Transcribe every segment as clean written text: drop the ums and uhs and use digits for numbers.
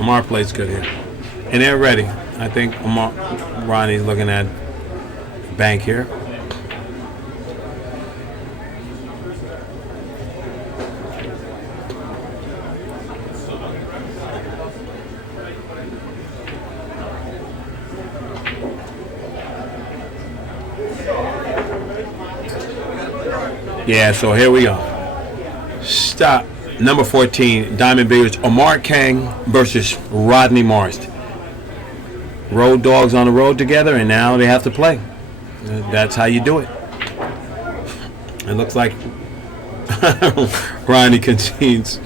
Amar plays good here. And they're ready. I think Ronnie's looking at bank here. Yeah, so here we go. Stop. Number 14, Diamond Billiards, Amar Kang versus Rodney Marst. Road dogs on the road together, and now they have to play. That's how you do it. It looks like Rodney concedes.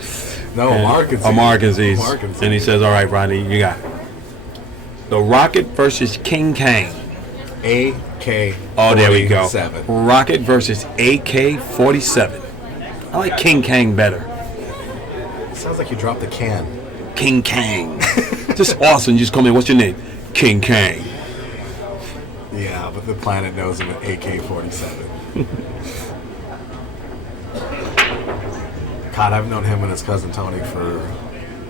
No, Amar concedes. Amar concedes. And he says, all right, Rodney, you got it. The Rocket versus King Kang. AK. Oh, there we go. Rocket versus AK-47. I like King Kang better. Sounds like you dropped the can. King Kang. Just awesome. You just come in. What's your name? King Kang. Yeah, but the planet knows him at AK-47. God, I've known him and his cousin Tony for,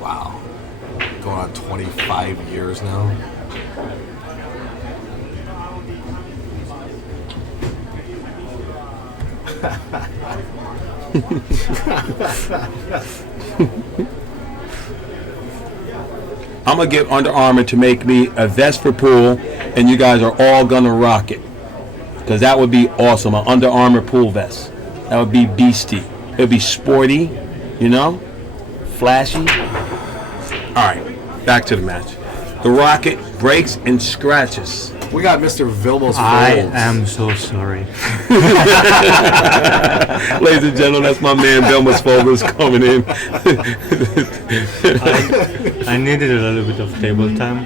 wow, going on 25 years now. I'm going to get Under Armour to make me a vest for pool, and you guys are all going to rock it. Because that would be awesome, an Under Armour pool vest. That would be beastie. It would be sporty, you know, flashy. All right, back to the match. The Rocket breaks and scratches. We got Mr. Vilmos. I am so sorry. Ladies and gentlemen, that's my man Vilmos Fogel's coming in. I needed a little bit of table time.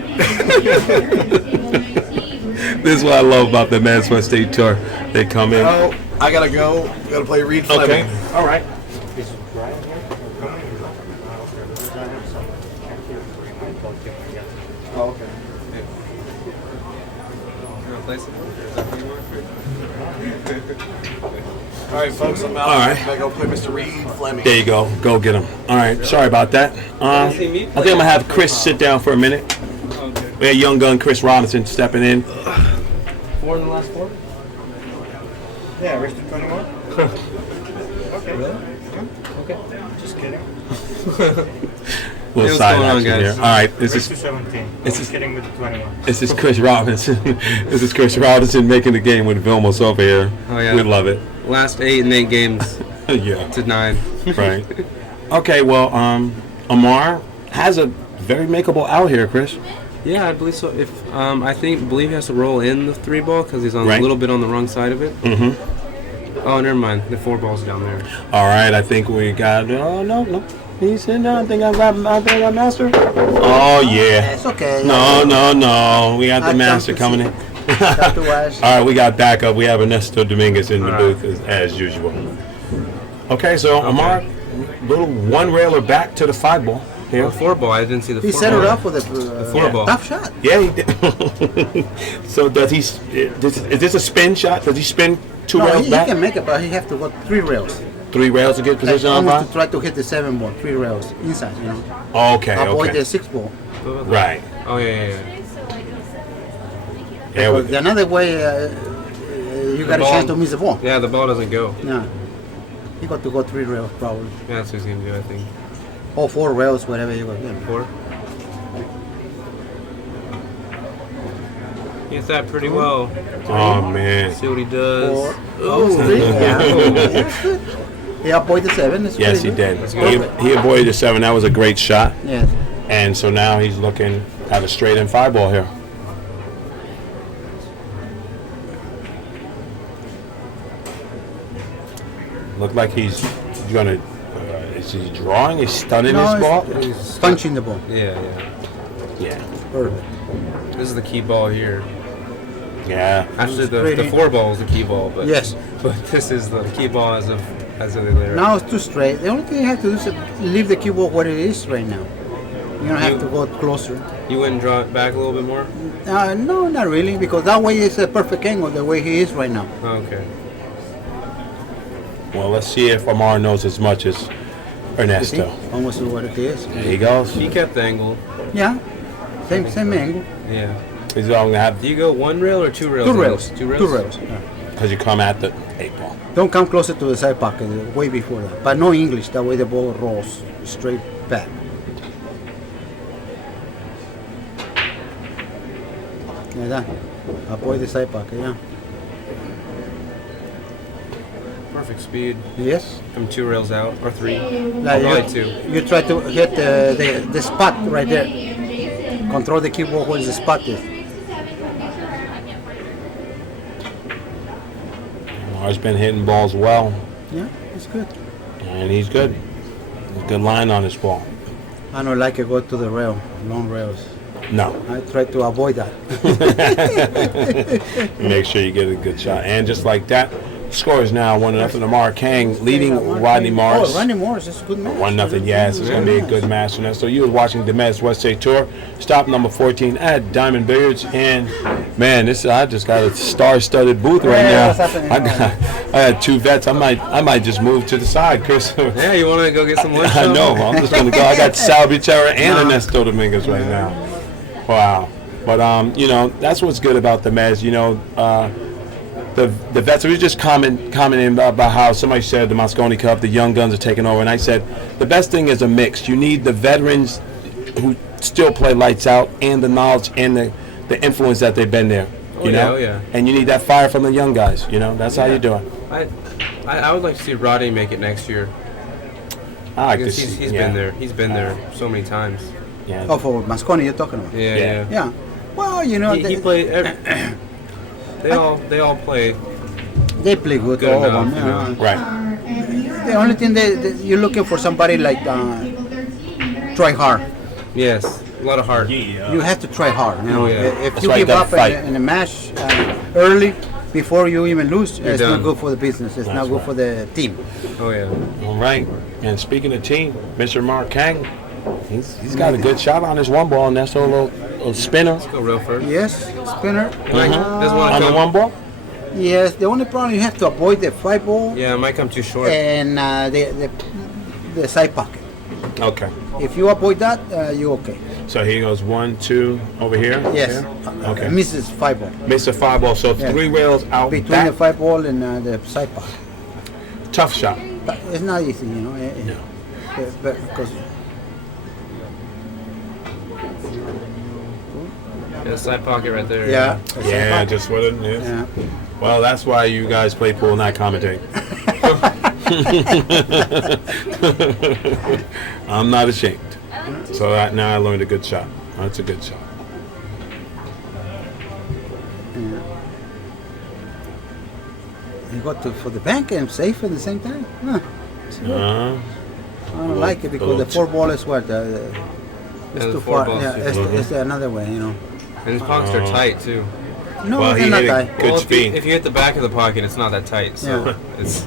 This is what I love about the MWST Tour. They come in. Oh, I gotta go. Gotta play Reed Fleming. Okay, all right. Oh, okay. All right, folks, I'm out. All right. I gotta go play Mr. Reed Fleming. There you go. Go get him. All right. Sorry about that. I think I'm gonna have Chris sit down for a minute. We had young gun Chris Robinson stepping in. 4 in the last 4? Yeah, I reached 21. Okay. Really? Okay. Just kidding. Little side action here. All right. This is 17. This is kidding with the 21. this is Chris Robinson. This is Chris Robinson making the game with Vilmos over here. Oh, yeah. We love it. Last 8 in 8 games Yeah. to 9. Right. Okay. Well, Amar has a very makeable out here, Chris. Yeah, I believe so. If believe he has to roll in the 3 ball because he's on Right. a little bit on the wrong side of it. Mm-hmm. Oh, never mind. The 4 ball's down there. All right. I think we got. Oh no. He's sitting down. I think I got master. Oh yeah. It's okay. No. We got the master coming in. All right, we got backup. We have Ernesto Dominguez in the booth as usual. Okay, so Amar, little one railer back to the 5 ball here. The 4 ball. I didn't see the 4 He ball. set it up with a 4 ball. tough shot. Yeah, he did. So does he? Is this a spin shot? Does he spin 2 No, rails he back? can make it, but he have to go 3 rails. 3 rails to get position on Almost to 5? try to hit the 7 ball, 3 rails inside, you know. Okay, Avoid okay. the 6 ball. Right. Oh, yeah. There we Because go. another way, you got a ball- chance to miss the ball. Yeah, the ball doesn't go. Yeah. He got to go 3 rails probably. Yeah, that's what he's going to do, I think. Or 4 rails, whatever you got. Yeah. 4. He hits that pretty well. Oh man. See what he does. 4. Oh, 3. Yeah. That's good. He avoided the 7. That's Yes, he pretty did. good. He avoided the 7. That was a great shot. Yes. And so now he's looking at a straight in 5 ball here. Look like he's gonna. Is he drawing? He's stunning No, his ball. he's punching the ball. Yeah. Yeah. Perfect. This is the key ball here. Yeah. Actually, the Pretty. 4 ball is the key ball, but Yes. but this is the key ball as of later. Now it's too straight. The only thing you have to do is leave the keyboard where it is right now. You don't have to go closer. You wouldn't draw it back a little bit more? No, not really, because that way it's a perfect angle the way he is right now. Oh, okay. Well, let's see if Amar knows as much as Ernesto. Almost what it is. There he goes. He kept the angle. Yeah. Same angle. Yeah. He's going to have Do you go one rail or two rails? Two on rails. this? Two rails. Two rails. Yeah. because you come at the 8 ball. Don't come closer to the side pocket, way before that. But no English, that way the ball rolls straight back. Like that. Avoid the side pocket, yeah. Perfect speed Yes. from 2 rails out or 3. Like Probably 2. you try to hit the spot right there. Control the keyboard where the spot is. Mar's been hitting balls well, Yeah, it's good. and he's good. He's a good line on his ball. I don't like it go to the rail, long rails. No, I try to avoid that. make sure you get a good shot. And just like that, score is now 1-0. Amar Kang leading Rodney Morris. Oh, Rodney Morris is a good match. 1-0, yes. It's going to be a good match. So you were watching the MWST Tour. Stop number 14 at Diamond Billiards. And, man, I just got a star-studded booth right Yeah, now. what's happening? I had 2 vets. I might just move to the side, Chris. Yeah, you want to go get some lunch? I know. I'm just going to go. I got Sal Butera and Ernesto Dominguez right now. Wow. But, that's what's good about the Mezz. The vets, we were just commenting about how somebody said the Moscone Cup, the young guns are taking over, and I said the best thing is a mix. You need the veterans who still play lights out and the knowledge and the influence that they've been there. You know? yeah. And you need that fire from the young guys. That's how you do it. I would like to see Rodney make it next year. I like Because this. he's been there. He's been there so many times. Yeah. Oh, for Moscone you're talking about? Yeah. Yeah. Well, He played. They all play. they play good, Good all of enough, them. Right. The only thing you're looking for somebody like try hard. Yes, a lot of heart. You have to try hard. Oh, yeah. If That's you why you give gotta up fight. in a match early before you even lose, it's done. not good for the business. It's not good for the team. Oh yeah. All right. And speaking of team, Mr. Amar Kang, he's got a good shot on his 1 ball, and that's a little spinner. Go rail first. Yes, spinner. Doesn't want On to the come. 1 ball? Yes, the only problem you have to avoid the 5 ball Yeah, it might come too short. and the side pocket. Okay. If you avoid that, you're okay. So he goes 1, 2 over here. Yes. Okay. Misses 5 ball. Mr. 5 ball. So Yeah. 3 rails out Between back. the 5 ball and the side pocket. Tough shot. But it's not easy, No. Because Yeah, side pocket right there. yeah. the side Yeah, pocket. just what it is. Yeah. Well, that's why you guys play pool, not commentate. I'm not ashamed. So now I learned a good shot. That's a good shot. You got for the bank and safe at the same time. Huh. I don't like it because the 4 ball is what it's the too 4 far. ball's Yeah, too it's another way, And his pockets are tight too. No, Well, they're he not hit it tight. good Well, speed. if you hit the back of the pocket, it's not that tight. So Yeah. it's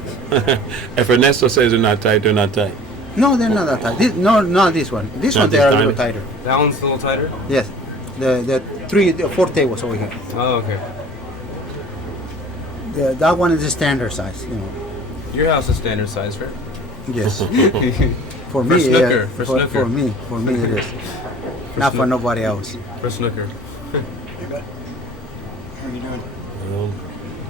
If Ernesto says they're not tight, they're not tight. No, they're not that tight. No, not this one. This Not one they this are a little tighter? tighter. that one's a little tighter. Yes, the 4 tables over here. Oh, okay. That one is the standard size. Your house is standard size, right? Yes. For me, snooker, yeah, for snooker. for me it is. Not for nobody else. For snooker.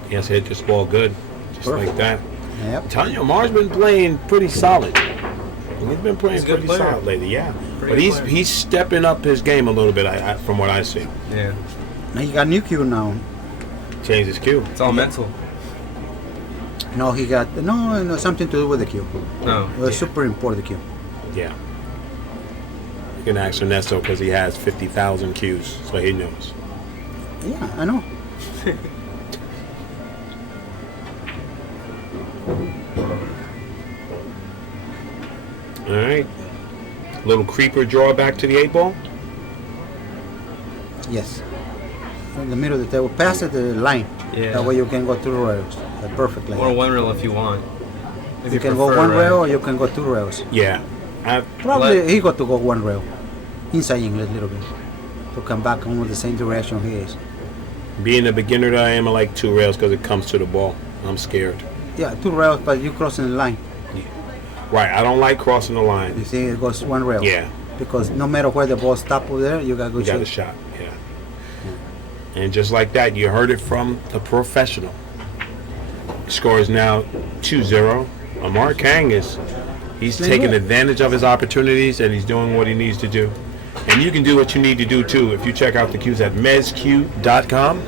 He has to hit this ball good, just Perfect. like that. Yep. I'm telling you, Amar's been playing pretty solid. He's been playing He's a good pretty player. solid lately, yeah. Pretty But good player. he's stepping up his game a little bit, from what I see. Yeah. He got new cue now. Changed his cue. It's all mental. No, he got no something to do with the cue. No. It was super important, the cue. Yeah. You can ask Ernesto because he has 50,000 cues, so he knows. Yeah, I know. All right. Little creeper draw back to the 8 ball. Yes. In the middle of the table, pass it the line. Yeah. That way you can go 2 rails. A perfect line. Or 1 rail if you want. If you can go prefer, 1 right? rail or you can go 2 rails. Yeah. Probably he got to go 1 rail. Inside English a little bit. To come back almost the same direction he is. Being a beginner that I am, I like 2 rails because it comes to the ball. I'm scared. Yeah, 2 rails, but you crossing the line. Right. I don't like crossing the line. You see, it goes one rail. Yeah. Because no matter where the ball stop over there, you got good You got a shot. shot. Yeah. And just like that, you heard it from the professional. Score is now 2-0. Amar Kang he's taking advantage of his opportunities and he's doing what he needs to do. And you can do what you need to do too if you check out the cues at mezzq.com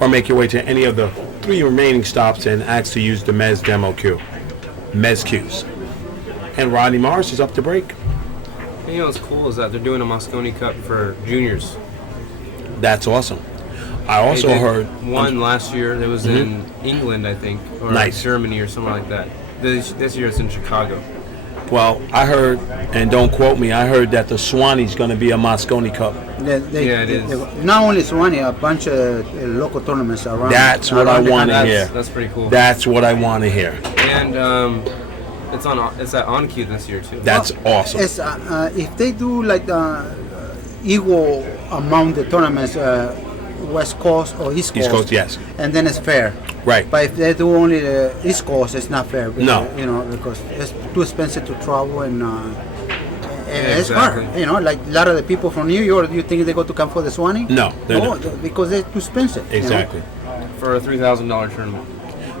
or make your way to any of the 3 remaining stops and ask to use the Mezz demo cue. Mezz cues. And Rodney Morris is up to break. And you know what's cool is that they're doing a Moscone Cup for juniors. That's awesome. I also They did heard one last year. It was in England, I think, or Nice. Germany or something like that. This year it's in Chicago. Well, I heard, and don't quote me, I heard that the Swanee's going to be a Moscone Cup. Yeah, it is. Not only Swanee, a bunch of local tournaments around. That's what I around the want to country. hear. That's pretty cool. That's what I want to hear. And it's at On Cue this year too. That's awesome. It's, if they do like equal amount the tournaments, West Coast or East Coast. East Coast, yes. And then it's fair. Right. But if they do only the East Coast, it's not fair. Because, No. You know, because it's too expensive to travel and it's exactly. hard. You know, like a lot of the people from New York, you think they go to come for the Swanee? No, they're not. Because they're too expensive. you know? Exactly. For a $3,000 tournament.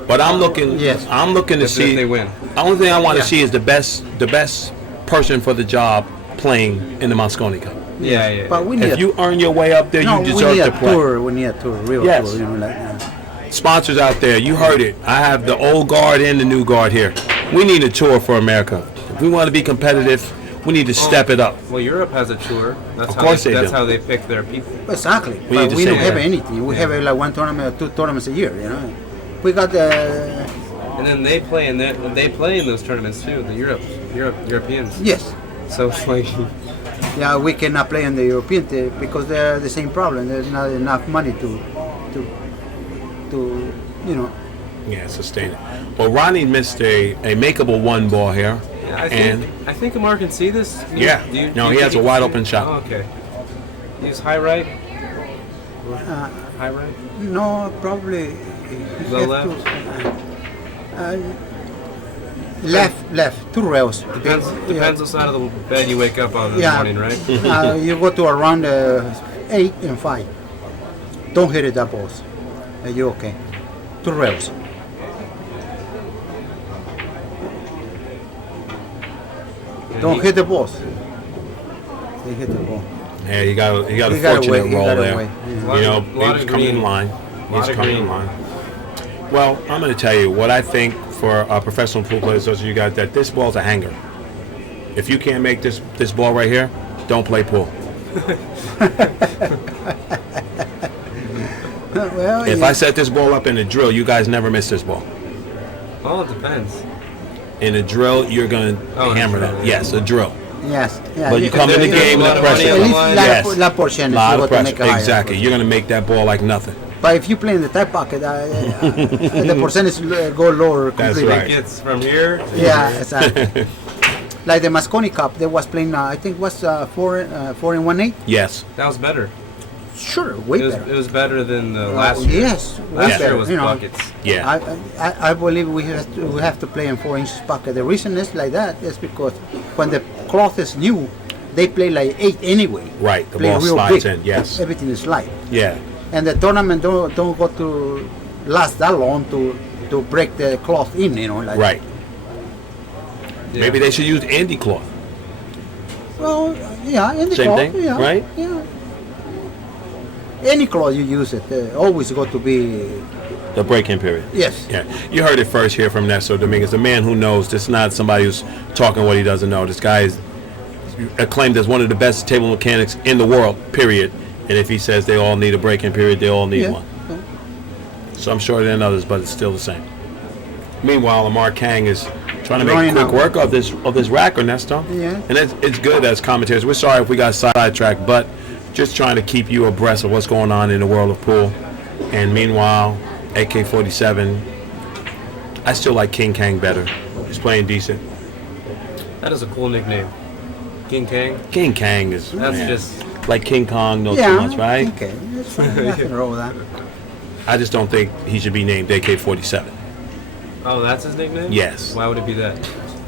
But I'm looking. Yes. I'm looking to If see. they win. The only thing I want to Yeah. see is the best person for the job playing in the Moscone Cup. Yeah. But we need If you earn your way up there, no, you we deserve need to a play. tour. We need a tour, real Yes. tour. You know, like. Sponsors out there, you heard it. I have the old guard and the new guard here. We need a tour for America. If we want to be competitive, we need to step it up. Well, Europe has a tour. That's Of course they that's do. how they pick their people. Exactly. We need But to we don't say have that. anything. We have like one tournament or 2 tournaments a year. You know, we got the. And then they play in those tournaments too. The Europeans. Yes. So it's like Yeah, we cannot play in the European because they're the same problem. There's not enough money to you know. Yeah, sustain it. Well, Ronnie missed a makeable 1 ball here. yeah, And I think Amar can see this. Yeah. No, he think has a can wide see open it? shot. Oh, okay. He's high right. Uh, High right. No, probably. The have left? Left, 2 rails. Depends what side of the bed you wake up on in the morning, right? You go to around 8 and 5. Don't hit it that balls. You're okay. 2 rails. Don't hit the balls. They hit the ball. Yeah, he got a He got fortunate away, he roll got there. away. You know, Lot he's of coming in green. line. Lot He's of coming in green. line. Well, I'm going to tell you what I think for professional pool players, those of you guys, that this ball's a hanger. If you can't make this ball right here, don't play pool. Well, If yeah. I set this ball up in a drill, you guys never miss this ball. Well, it depends. In a drill, you're going to Oh, in a hammer drill, that. yeah. Yes, a drill. Yes. Yeah, But you come in the there's game a with lot the of money pressure. on At the least line. Yes. la portion Lot is of what to make pressure. it higher. Exactly. You're going to make that ball like nothing. But if you play in the tight pocket, the percentage go lower That's completely. right. It's from here. To Yeah, here. exactly. Like the Moscone Cup, they was playing. I think was 4 and 1/8. Yes. That was better. Sure, way It better. was better than the last year. Yes, way Last better. year was you know. buckets. Yeah. I believe we have to play in 4 inches pocket. The reason is like that is because when the cloth is new, they play like 8 anyway. Right. The Play ball real slides big. in. Yes. Everything is light, Yeah. and the tournament don't go to last that long to break the cloth in. You know, like Right. Yeah. Maybe they should use Andy cloth. Well, yeah, any Same cloth, thing, yeah, right? Yeah. Any cloth you use it, always got to be The break-in period. yes. Yeah, you heard it first here from Nestor Dominguez, a man who knows. This is not somebody who's talking what he doesn't know. This guy is acclaimed as one of the best table mechanics in the world, period. And if he says they all need a break-in period, they all need Yeah. one. So I'm sure there are others, but it's still the same. Meanwhile, Amar Kang is trying to make Drawing quick out. work of this rack, Ernesto. Yeah. And it's good as commentators. We're sorry if we got sidetracked, but just trying to keep you abreast of what's going on in the world of pool. And meanwhile, AK-47, I still like King Kang better. He's playing decent. That is a cool nickname. King Kang. King Kang is That's man, just like King Kong, no Yeah, too much, right? Okay, that's fine. Nothing wrong with that. I just don't think he should be named AK-47. oh, that's his nickname. Yes. Why would it be that?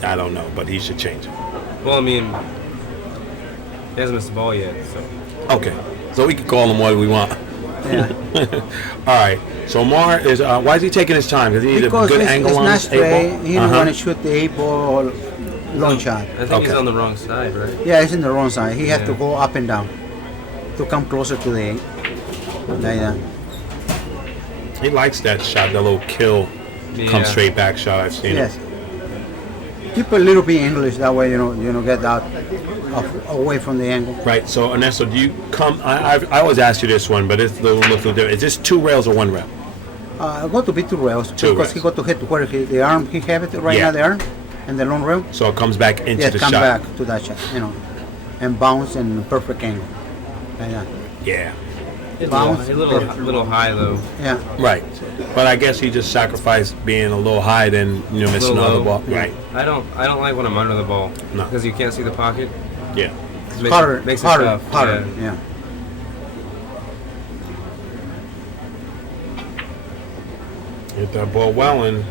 I don't know, but he should change it. Well, I mean, he hasn't missed the ball yet, so. Okay, so we can call him what we want. Yeah. All right. So Amar is. Why is he taking his time? Because he needs a Because good it's angle not on his straight. eight ball. He don't want to shoot the 8-ball long shot. I think Okay. he's on the wrong side, right? Yeah, it's in the wrong side. He has to Yeah. go up and down to come closer to the 8. Like that. He likes that shot, that little kill, come Yeah. straight back shot. I've seen Yes. it. Keep a little bit English that way, you know, get out away from the angle. Right. So Ernesto, do you come? I always ask you this one, but it's a little different. Is this 2 rails or 1 rail? Go to be 2 rails Two because he rails. got to hit where the arm he have it right Yeah. now, the arm, and the long rail. So it comes back into Yes, the come shot. back to that shot, and bounce in perfect angle. Like that. Yeah. It's Bounce. a little high, though. Yeah. Right. But I guess he just sacrificed being a little high than missing Little another low. ball. Right. I don't like when I'm under the ball. No. Because you can't see the pocket. Yeah. It makes Harder, it, makes harder, it tough. harder. Yeah. Yeah. Hit that ball well, and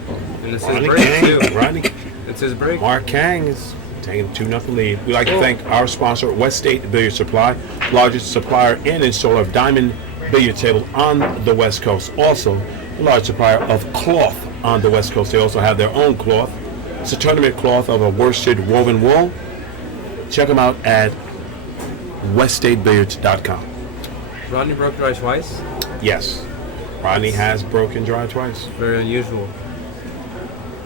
And it's his Rodney break, too. Kang. Rodney. It's his break. Amar Kang is taking a 2-0 lead. We'd like to thank our sponsor, West State Billiard Supply, largest supplier and installer of diamond billiard table on the West Coast. Also, a large supplier of cloth on the West Coast. They also have their own cloth. It's a tournament cloth of a worsted woven wool. Check them out at weststatebilliards.com. Rodney broke dry twice. Yes, Rodney has broken dry twice. Very unusual.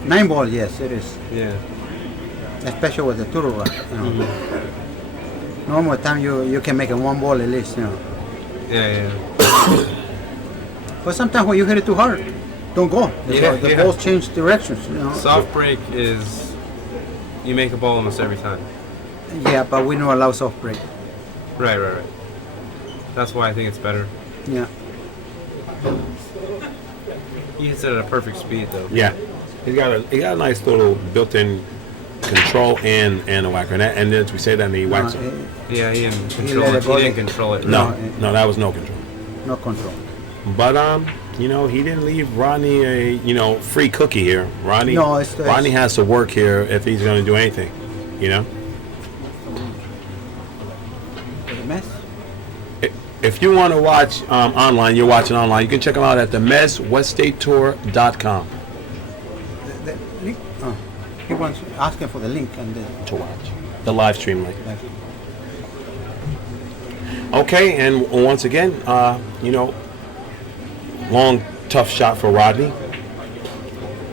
9 ball, yes, it is. Yeah. Especially with the turtle rock. Normal time you can make it 1 ball at least, Yeah. But sometimes when you hit it too hard, don't go. The balls change directions. Soft break is you make a ball almost every time. Yeah, but we don't allow soft break. Right. That's why I think it's better. Yeah. He hits it at a perfect speed, though. Yeah, he got a nice little built-in control and a whacker, and as we say that, he whacks it. Yeah, he didn't control let it. it go. He didn't control it. No, that was no control. No control. But he didn't leave Rodney a free cookie here. Rodney has to work here if he's going to do anything. The mess. If you want to watch online, you're watching online. You can check them out at the MezzWestStateTour.com The link. He wants asking for the link and to watch the live stream link. Okay, and once again, long, tough shot for Rodney,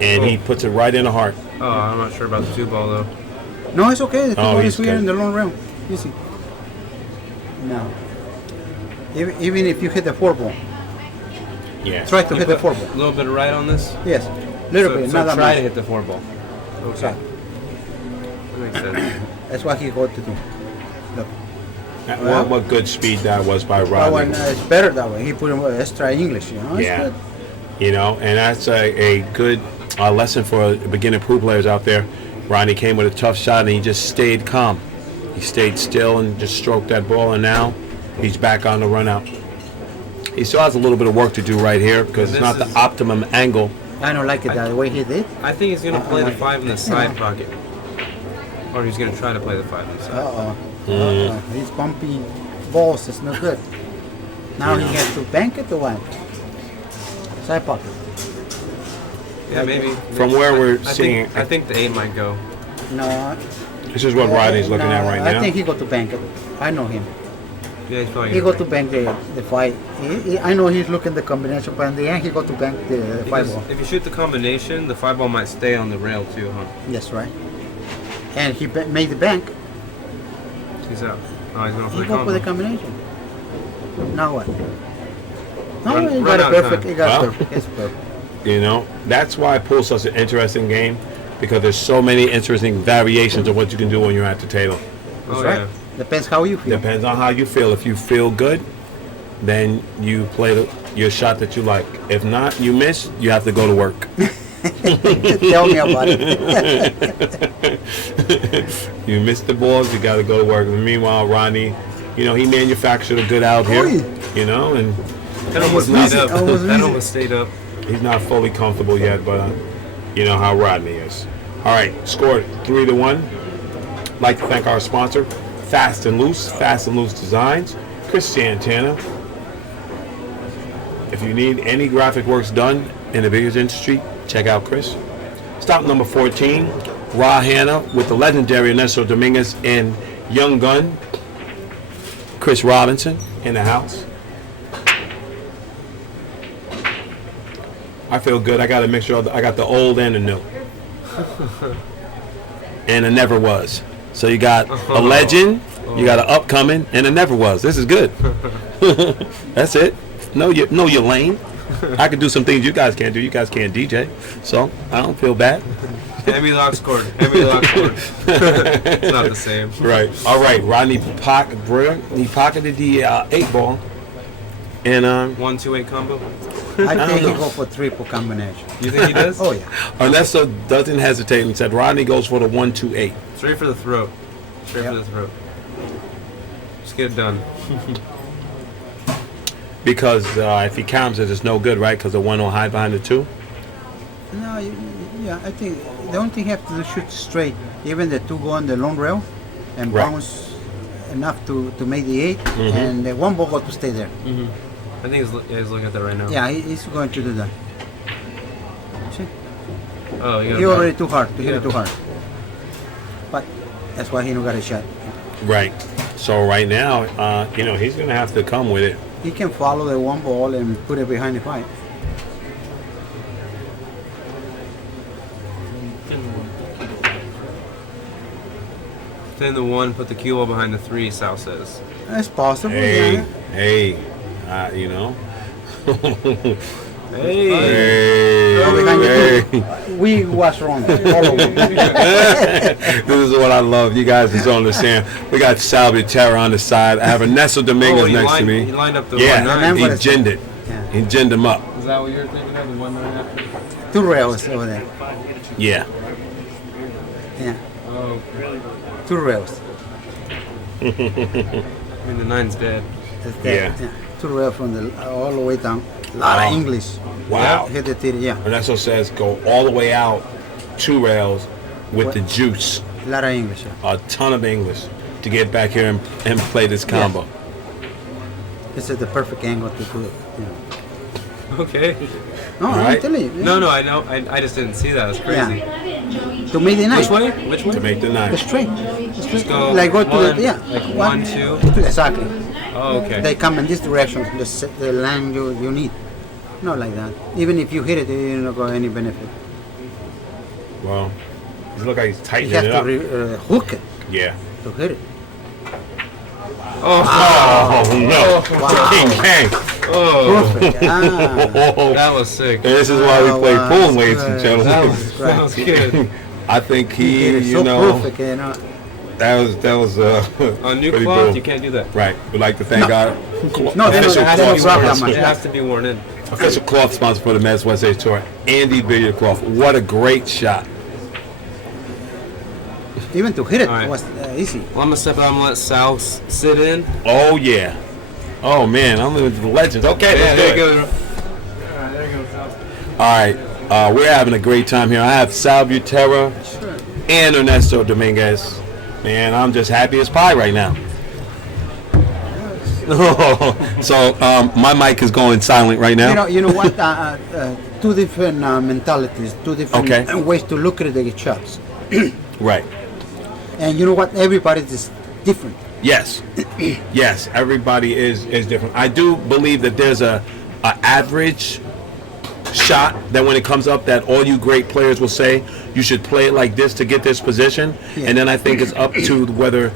and he puts it right in the heart. Oh, I'm not sure about the 2 ball, though. No, it's okay. The two ball he's is clear good. in the long rail. Easy. No. Even if you hit the 4 ball, Yeah. try to hit the 4 A ball. little bit of right on this. Yes, little bit, So not that try much. to hit the 4 ball. Okay. Try. That makes sense. That's what he got to do. Look, What good speed that was by that Rodney. one is better that way. He put him extra English, It's Yeah. good. And that's a good lesson for beginner pool players out there. Rodney came with a tough shot, and he just stayed calm. He stayed still and just stroked that ball, and now he's back on the run out. He still has a little bit of work to do right here because it's This not the is- optimum angle. I don't like it that way he did. I think he's going to play the 5 in the side pocket. Or he's going to try to play the 5 in the side. He's bumping balls. It's no good. Now he has to bank it to one. Side pocket. Yeah, maybe. From where we're I seeing, think, I think the 8 might go. No. this is what Rodney's looking at right I now. think he got to bank it. I know him. Yeah, he's probably He gonna got to bank the 5. I know he's looking the combination, but in the end he got to bank the 5 Because ball. if you shoot the combination, the 5 ball might stay on the rail too, huh? Yes, right. And he made the bank. He's out. Oh, he's going for He the go for the combo. combination. Now what? No, Run- he run got it out of perfect. time. He got Well. it perfect. It's perfect. That's why pool's such an interesting game, because there's so many interesting variations of what you can do when you're at the table. That's Oh, right. yeah. Depends how you feel. Depends on how you feel. If you feel good, then you play your shot that you like. If not, you miss, you have to go to work. Tell me about it. You miss the balls, you got to go to work. And meanwhile, Rodney, he manufactured a good out here, Oy. and That almost Almost stayed up. easy, almost That easy. almost stayed up. he's not fully comfortable yet, but you know how Rodney is. All right, scored 3-1. Like to thank our sponsor, Fast and Loose Designs, Chris Santana. If you need any graphic works done in the billiards industry, check out Chris. Stop number 14, Ra Hanna with the legendary Ernesto Dominguez and Young Gun, Chris Robinson in the house. I feel good. I got a mixture of I got the old and the new. And a never was. So you got a legend, you got an upcoming, and a never was. This is good. That's it. Know your lane. I can do some things you guys can't do. You guys can't DJ. So I don't feel bad. Heavy lock scored. Heavy lock scored. It's not the same. Right. All right. Rodney pocketed the 8-ball. And 1-2-8 combo. I think he go for triple combination. You think he does? Oh yeah. Ernesto doesn't hesitate and said Rodney goes for the 1-2-8. Straight for the throat. Straight for the throat. Just get it done. Because if he counts it, it's no good, right? Because the 1 will hide behind the 2. No, yeah, I think the only thing you have to do is shoot straight. Even the 2 go on the long rail and Right. bounce enough to make the 8, and the 1 ball got to stay there. I think he's looking at that right now. Yeah, he's going to do that. See? Oh, you He already too hard to hit it too hard. But that's why he don't got a shot. Right. So right now, he's going to have to come with it. He can follow the 1 ball and put it behind the 5. Then the 1, put the cue ball behind the 3, Sal says. That's possible. Hey, Yeah. hey, Hey! Hey, Go behind hey. the 2. We was wrong. All of them. This is what I love. You guys just don't understand. We got Salvi Terra on the side. I have Ernesto Dominguez next to me. He lined up the Yeah, 1-9. he ginned it. Yeah. He ginned him up. Is that what you're thinking of? The 1-9 after? 2 rails over there. Yeah. Yeah. Oh, 2 rails. I mean, the 9's dead. That's that. Yeah. 2 rails from the all the way down. A lot of English. Wow. Hit the titty, yeah. Ernesto says go all the way out 2 rails with the juice. A lot of English. Yeah. A ton of English to get back here and play this combo. This is the perfect angle to do it. Yeah. Okay. No, All I'm right. telling you. Yeah. No, I know. I just didn't see that. It's crazy. To make the night. Which way? Which way? To make the 9. The straight. Just go Like go to one, the, yeah. like 1, 1, 2. Exactly. Oh, okay. They come in this direction, the line you need. Not like that. Even if you hit it, you don't got any benefit. Well, you look like he's You tightening have it to up. hook it Yeah. to hit it. Oh no! Wow. King Kang. Oh, Perfect. Ah. that was sick. And this is why we Oh, play wow, pool, that's ladies and good. gentlemen. That was good. I think He did it he, so you know, perfect, you know. that was On new pretty cloth, cool. you can't do that. Right. We'd like to thank our No, they official don't cloth rock that sponsor, much. It has to be worn in. official cloth sponsor for the MWST Tour, Andy Billiard Cloth. What a great shot! Even to hit it All right. was easy. Well, I'm gonna step out. I'm gonna let Sal sit in. Oh yeah. Oh man, I'm living the legends. Okay, let's do there it. you go. Alright, there you go, Sal. All right, we're having a great time here. I have Sal Butera and Ernesto Dominguez. Man, I'm just happy as pie right now. So my mic is going silent right now. You know what? Two different mentalities, two different Okay. ways to look at the shots. Right. And you know what? Everybody is different. Yes. Yes. Everybody is different. I do believe that there's a average shot that when it comes up that all you great players will say you should play it like this to get this position, Yeah. and then I think it's up to whether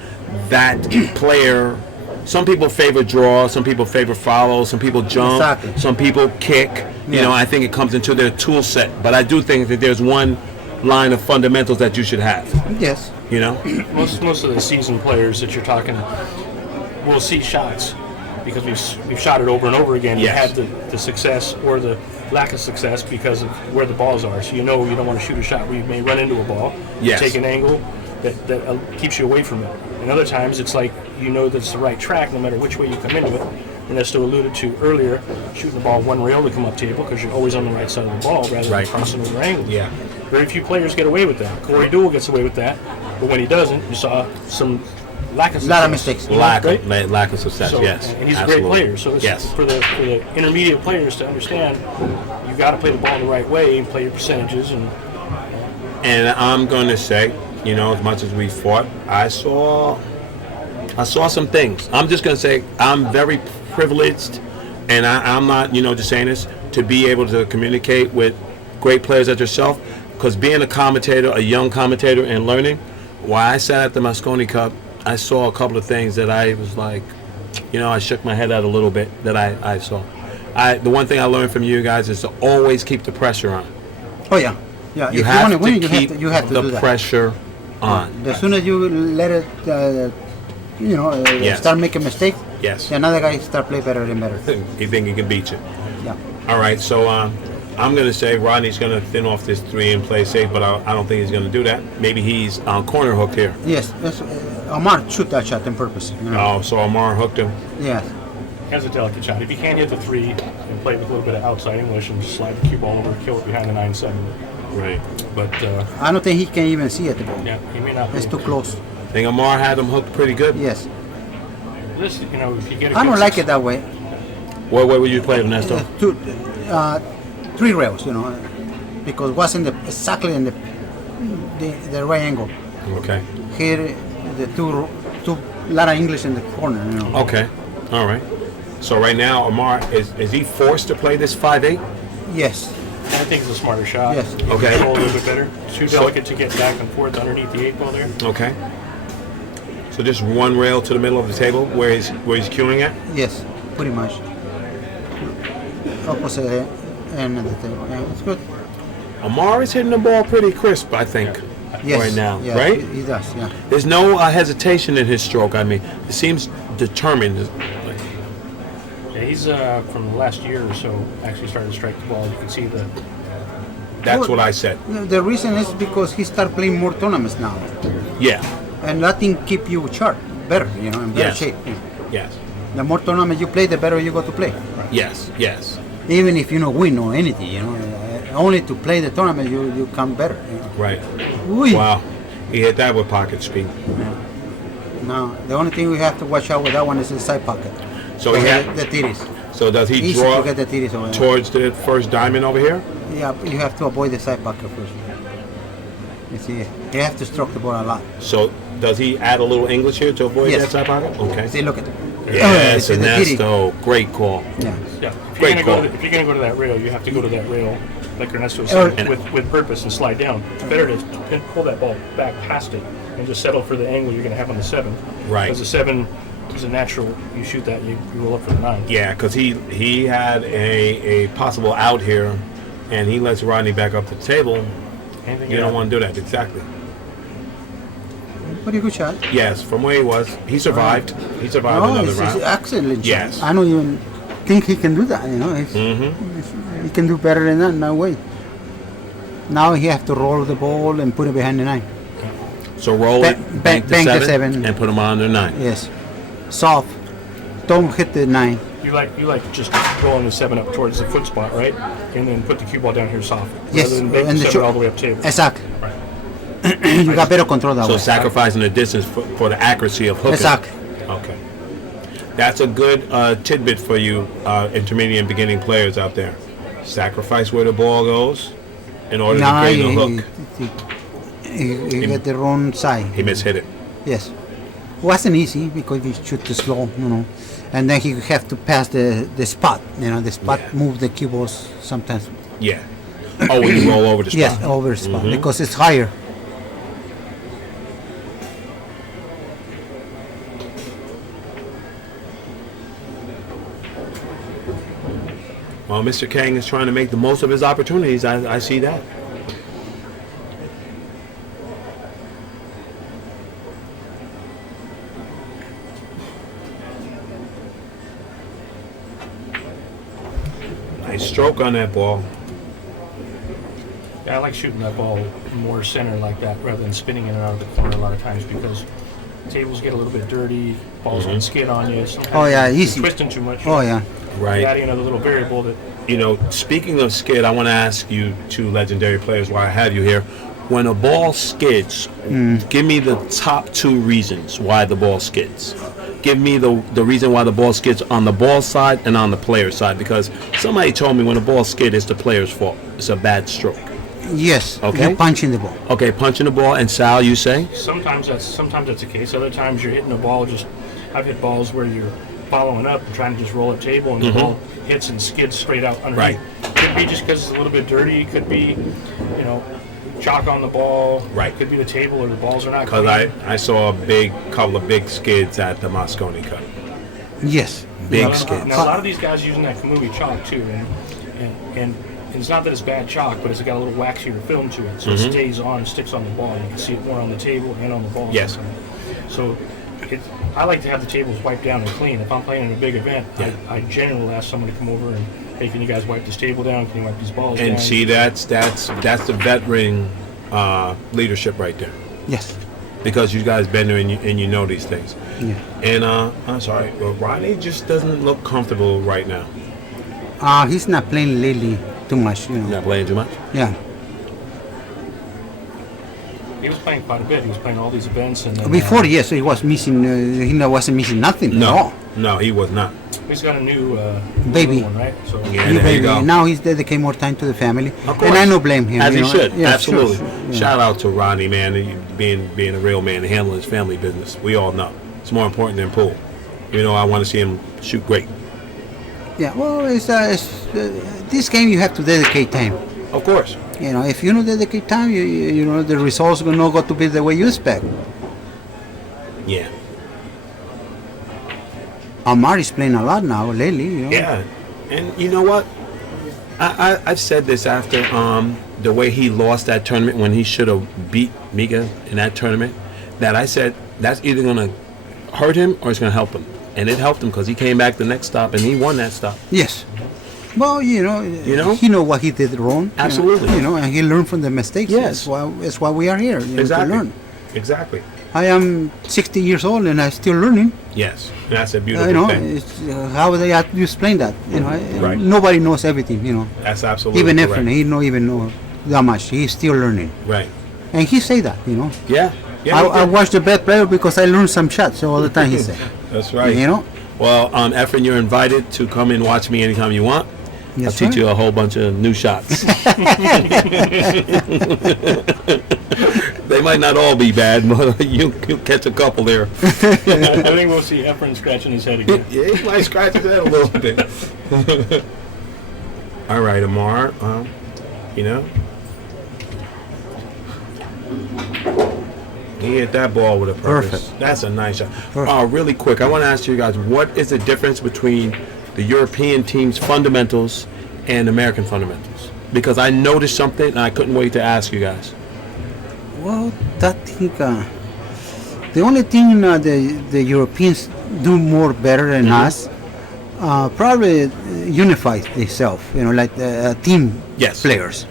that player. Some people favor draw, some people favor follow, some people jump, Exactly. some people kick. You Yeah. know, I think it comes into their tool set. But I do think that there's one line of fundamentals that you should have. Yes. You know. Most of the seasoned players that you're talking will see shots because we've shot it over and over again. Yes. You had the success or the lack of success because of where the balls are. So you don't want to shoot a shot where you may run into a ball. Yes. Take an angle that keeps you away from it. And other times it's like you know that it's the right track no matter which way you come into it. Ernesto alluded to earlier, shooting the ball one rail to come up table because you're always on the right side of the ball rather than Right. crossing over angles. Yeah. Very few players get away with that. Corey Deuel gets away with that, but when he doesn't, you saw some lack of A lot of success. mistakes. Lack of success. So, yes, and he's absolutely. a great player. So it's yes, for the intermediate players to understand, you got to play the ball the right way and play your percentages. and I'm going to say, you know, as much as we fought, I saw some things. I'm just going to say I'm very privileged, and I'm not, you know, just saying this to be able to communicate with great players like yourself. Because being a commentator, a young commentator, and learning, while I sat at the Moscone Cup, I saw a couple of things that I was like, you know, I shook my head at a little bit that I saw. The one thing I learned from you guys is to always keep the pressure on. Oh yeah, yeah. You if have you want to to win, keep you have to the do that. pressure on. As soon as you let it, Yes. start making mistakes, Yes. the another guy start play better and better. You think he can beat you. Yeah. All right, so I'm going to say Rodney's going to thin off this 3 and play safe, but I don't think he's going to do that. Maybe he's corner hooked here. Yes. Amar shoot that shot on purpose. You know? Oh, so Amar hooked him. Yes. Has a delicate shot. If you can't hit the 3 and play with a little bit of outside English and just slide the cue ball over, kill it behind the 9-7. Right. But I don't think he can even see it. yeah, he may not. It's Be. too close. I think Amar had him hooked pretty good. Yes. This, you know, if you get. I don't like it that way. What way would you play, Ernesto? 3 rails, you know, because it wasn't exactly in the right angle. Okay. Here, the two lot of English in the corner, you know. Okay. All right. So right now, Amar, is he forced to play this 5-8? Yes. I think it's a smarter shot. Yes. Okay. Control a little bit better. Too delicate to get back and forth underneath the 8 ball there. Okay. So just one rail to the middle of the table where he's queuing at? Yes, pretty much. Opposite end of the table. Yeah, it's good. Amar is hitting the ball pretty crisp, I think, Yes. right now, Yeah, right? He does, yeah. There's no hesitation in his stroke. I mean, it seems determined. Yeah, he's from the last year or so actually started to strike the ball. You can see the. That's what I said. You know, the reason is because he started playing more tournaments now. Yeah. And nothing keep you sharp, better, you know, in better Yes. shape. Yes. The more tournaments you play, the better you go to play. Yes. Yes. Even if you don't win or anything, you know, only to play the tournament you come better. You know. Right. Ooh. Wow. He hit that with pocket speed. Now the only thing we have to watch out with that one is the side pocket. So he had. the tiris. So does he Easy draw to get the tiris over there. towards the first diamond over here? Yeah, you have to avoid the side pocket first. You see, you have to stroke the ball a lot. So does he add a little English here to avoid Yes. that side pocket? Okay. See, look at it. Yes, See the tiri. Ernesto. Great call. Yeah. Yeah. If Great you're, call. if you're gonna go to that rail, you have to go to that rail, like Ernesto Or- said, with purpose and slide down. It's better to pull that ball back past it and just settle for the angle you're gonna have on the 7. Right. Because the 7 is a natural. You shoot that, you roll up for the 9. Yeah, because he had a possible out here, and he lets Rodney back up the table. Anything You don't want to do that. Exactly. Pretty good shot. Yes, from where he was, he survived. He survived No, another it's round. excellent shot. Yes. I don't even think he can do that, you know. He can do better than that in that way. Now he have to roll the ball and put it behind the 9. So roll it, bank the bank the 7, seven. and put him on the 9. Yes. Soft. Don't hit the 9. You like just rolling the 7 up towards the foot spot, right? And then put the cue ball down here soft. Yes. Rather than make the and 7 short- all the way up table. Exactly. Right. You got better control that So way. sacrificing the distance for the accuracy of hooking. Exactly. Okay. That's a good tidbit for you intermediate and beginning players out there. Sacrifice where the ball goes in order to Now create a hook. he get the wrong side. He mishit it. Yes. Wasn't easy because he shoot too slow, you know. And then he have to pass the spot. You know, the spot Yeah. move the cue balls sometimes. Yeah. Oh, when you roll over the spot. Yes, over the spot Mhm. because it's higher. Well, Mr. Kang is trying to make the most of his opportunities. I see that. Nice stroke on that ball. Yeah, I like shooting that ball more center like that rather than spinning in and out of the corner a lot of times because tables get a little bit dirty, balls can skid on you. Sometimes Oh, yeah, you're easy. twisting too much. Oh yeah. Right. Adding another little variable that You know, speaking of skid, I want to ask you two legendary players while I have you here. When a ball skids, give me the top 2 reasons why the ball skids. Give me the reason why the ball skids on the ball side and on the player side, because somebody told me when a ball skid, it's the player's fault. It's a bad stroke. Yes. Okay. You're punching the ball. Okay, punching the ball, and Sal, you say? sometimes that's the case. Other times you're hitting a ball I've hit balls where you're following up and trying to just roll a table and the ball hits and skids straight out underneath. Right. Could be just because it's a little bit dirty. Could be, chalk on the ball. Right. Could be the table or the balls are not Because clean. I saw couple of big skids at the Moscone Cup. Yes. Big Now, skids. Now, a lot of these guys using that Kamui chalk too, and it's not that it's bad chalk, but it's got a little waxier film to it, so it stays on, sticks on the ball. You can see it more on the table and on the ball. Yes. So, I like to have the tables wiped down and clean. If I'm playing in a big event, Yeah. I generally will ask someone to come over and, hey, can you guys wipe this table down? Can you wipe these balls down? And see, that's the veteran leadership right there. Yes. Because you guys been there and you know these things. Yeah. And I'm sorry, but Rodney just doesn't look comfortable right now. He's not playing lately too much. Not playing too much. Yeah. He was playing quite a bit. He was playing all these events. And then, Before, yes, he was missing. He wasn't missing nothing at all. No, he was not. He's got a new Baby. little one, right? So Yeah, New there you baby. go. Now he's dedicating more time to the family, Of course. and I don't blame him. As he you know. should. Yeah, Absolutely. sure, yeah. Shout out to Rodney, man, being a real man and handling his family business. We all know it's more important than pool. I want to see him shoot great. Yeah. Well, it's this game you have to dedicate time. Of course. If you don't dedicate time, the results are not going to be the way you expect. Yeah. Amar is playing a lot now lately. Yeah. And you know what? I've said this after the way he lost that tournament when he should have beat Mika in that tournament, that I said that's either going to hurt him or it's going to help him. And it helped him because he came back the next stop and he won that stop. Yes. Well, he know what he did wrong. Absolutely. And he learned from the mistakes. Yes. That's why we are here. Exactly. To learn. Exactly. I am 60 years old and I'm still learning. Yes. And that's a beautiful thing. How would I explain that? Right. Nobody knows everything. That's absolutely Even correct. Efren, he don't even know that much. He's still learning, Right. and he say that. Yeah. Yeah. I watch the bad player because I learn some shots all the time. He said, That's right. Well, Efren, you're invited to come and watch me anytime you want. Yes, I'll teach sir. you a whole bunch of new shots. They might not all be bad, but you'll catch a couple there. I think we'll see Efren scratching his head again. Yeah, he might scratch his head a little bit. All right, Amar. He hit that ball with a purpose. Perfect. That's a nice shot. Perfect. Really quick, I want to ask you guys, what is the difference between the European team's fundamentals and American fundamentals? Because I noticed something and I couldn't wait to ask you guys. well, that thing. The only thing the Europeans do more better than us, probably unify themselves. Like team Yes. players.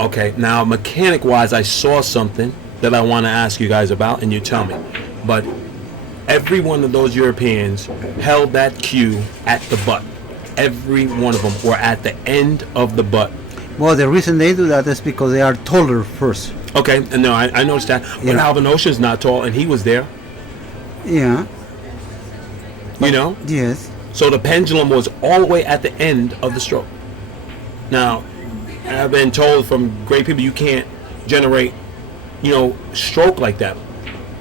Okay, now mechanic-wise, I saw something that I want to ask you guys about, and you tell me. But every one of those Europeans held that cue at the butt. Every one of them were at the end of the butt. Well, the reason they do that is because they are taller first. Okay, and no, I noticed that. But Yeah. Alvin Ocean's not tall, and he was there. Yeah. Yes. So the pendulum was all the way at the end of the stroke. Now, I've been told from great people you can't generate, stroke like that.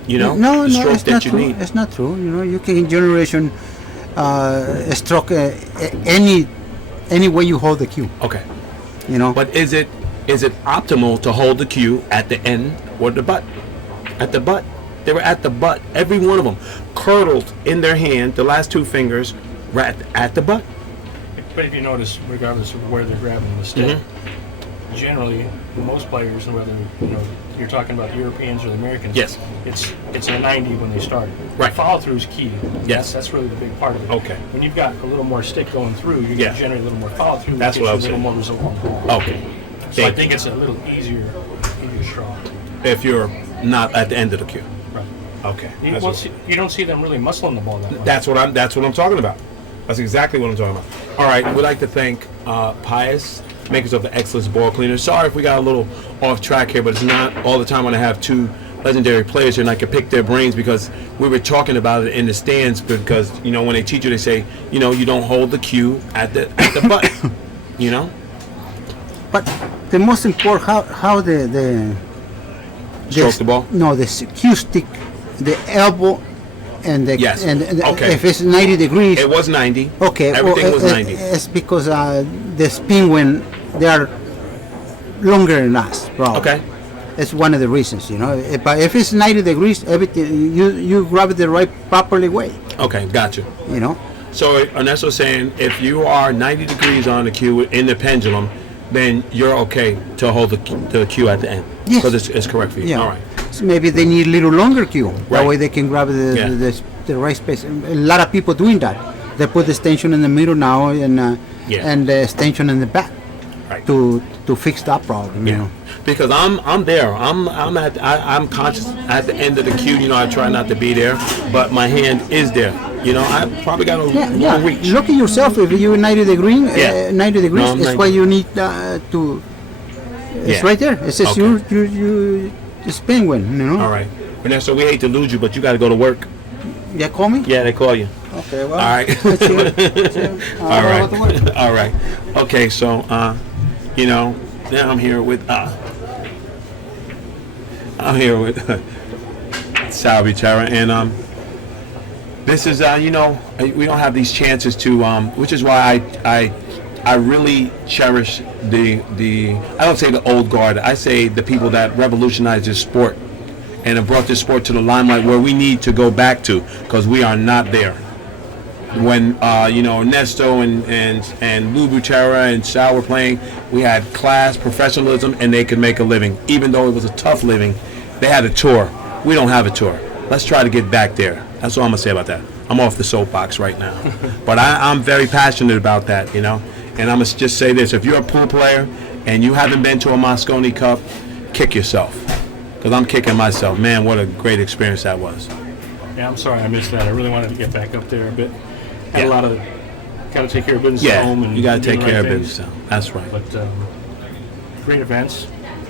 No, the stroke it's that not you true. need. It's not true. You can generation stroke any way you hold the cue. Okay. But But is it optimal to hold the cue at the end or the butt? At the butt. They were at the butt. Every one of them curdled in their hand. The last two fingers were at the butt. But if you notice, regardless of where they're grabbing the stick, generally most players, and whether you're talking about the Europeans or the Americans, Yes. it's a 90 when they start. Right. Follow through is key. Yes. That's really the big part of it. Okay. When you've got a little more stick going through, you're Yeah. going to generate a little more follow through. That's what I was a little saying. more result on the ball. Okay. So I Thank think it's a little easier straw. If you're not at the end of the cue. Right. Okay. You, That's won't what- see, you don't see them really muscling the ball that much. That's what I'm talking about. That's exactly what I'm talking about. All right, we'd like to thank Pius, makers of the Excellence Ball Cleaner. Sorry if we got a little off track here, but it's not all the time when I have two legendary players here and I can pick their brains, because we were talking about it in the stands, because when they teach you, they say you don't hold the cue at the button. But the most important, how the Stroke the ball? No, the cue stick, the elbow, and the Yes. and Okay. if it's 90 degrees. It was 90. Okay, Everything was well, 90. It's because the spin when they are longer than us, probably. Okay. It's one of the reasons, But if it's 90 degrees, everything you grab it the right properly way, Okay, gotcha. So Ernesto's saying if you are 90 degrees on the cue in the pendulum, then you're okay to hold the cue at the end. Yes. Because it's correct for you. Yeah. All right. So maybe they need a little longer cue. Right. That way they can grab Yeah. the right space. A lot of people doing that. They put the extension in the middle now and the extension in the back Right. to fix that problem. Yeah. Because I'm there. I'm conscious at the end of the cue. I try not to be there, but my hand is there. I probably got a long reach. Look at yourself. If you're 90 degree, Yeah. 90 degrees, No, I'm it's 90. why you need to. It's Yeah. right there. It says Okay. you spin when. All right. Ernesto, we hate to lose you, but you got to go to work. Yeah, call me. Yeah, they call you. Okay. Well. All right. All right. All right. Okay, so now I'm here with Sal Bichara, and this is we don't have these chances to which is why I really cherish the I don't say the old guard, I say the people that revolutionized this sport and have brought this sport to the limelight where we need to go back to, because we are not there. When Ernesto and Lou Butera and Sal were playing, we had class, professionalism, and they could make a living. Even though it was a tough living, they had a tour. We don't have a tour. Let's try to get back there. That's all I'm gonna say about that. I'm off the soapbox right now, but I'm very passionate about that, And I'm gonna just say this: if you're a pool player and you haven't been to a Moscone Cup, kick yourself, because I'm kicking myself. Man, what a great experience that was. Yeah, I'm sorry I missed that. I really wanted to get back up there, but had Yeah. a lot of got to take care of business Yeah, at home. And you got to do take the right care of things. business. That's right. But great events.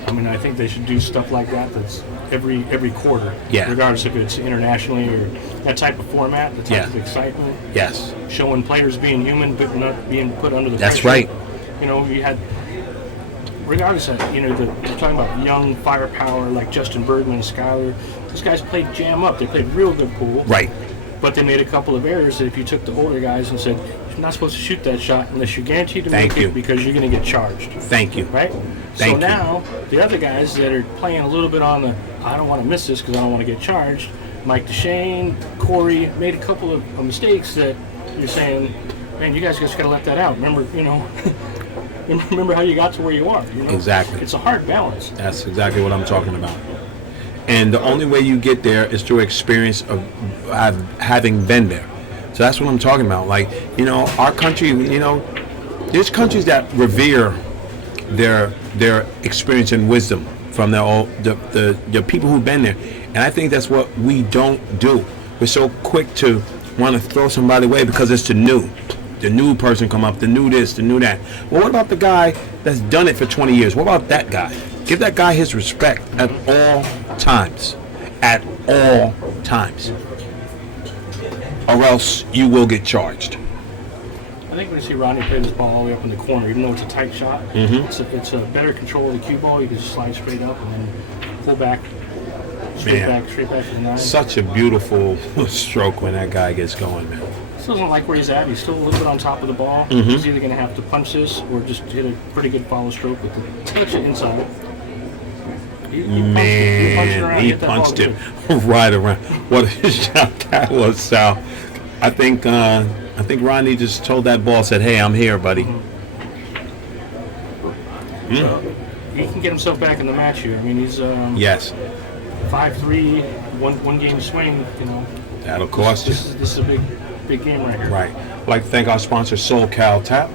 I mean, I think they should do stuff like that. That's every quarter. Yeah. Regardless if it's internationally or that type of format, the type Yeah. of excitement, Yes. showing players being human, but not being put under the That's pressure. right. You had. Regardless of, you're talking about young firepower like Justin Bergman, Skyler. Those guys played jam up. They played real good pool. Right. But they made a couple of errors that if you took the older guys and said, you're not supposed to shoot that shot unless you're guaranteed to Thank make you. it because you're going to get charged. Thank you. Right? Thank so you. now, the other guys that are playing a little bit on the, I don't want to miss this because I don't want to get charged, Mike DeShane, Corey, made a couple of mistakes that you're saying, man, you guys just got to let that out. Remember, remember how you got to where you are. Exactly. It's a hard balance. That's exactly what I'm talking about. And the only way you get there is through experience of having been there. So that's what I'm talking about. Like, our country, there's countries that revere their experience and wisdom from the people who've been there. And I think that's what we don't do. We're so quick to want to throw somebody away because it's the new person come up, the new this, the new that. Well, what about the guy that's done it for 20 years? What about that guy? Give that guy his respect at all times. At all times. Or else you will get charged. I think when you see Rodney play this ball all the way up in the corner, even though it's a tight shot, it's a better control of the cue ball. You can just slide straight up and then pull back, straight back to the nine. Such a beautiful stroke when that guy gets going, man. Still doesn't like where he's at. He's still a little bit on top of the ball. He's either going to have to punch this or just hit a pretty good follow stroke with the touch it inside. He punched it right around. What a shot that was, Sal. I think Rodney just told that ball, said, "Hey, I'm here, buddy." So he can get himself back in the match here. I mean, he's Yes, 5'3", one game swing. that'll cost you. This is a big game right here. Right. I'd like to thank our sponsor, SoCal Tap.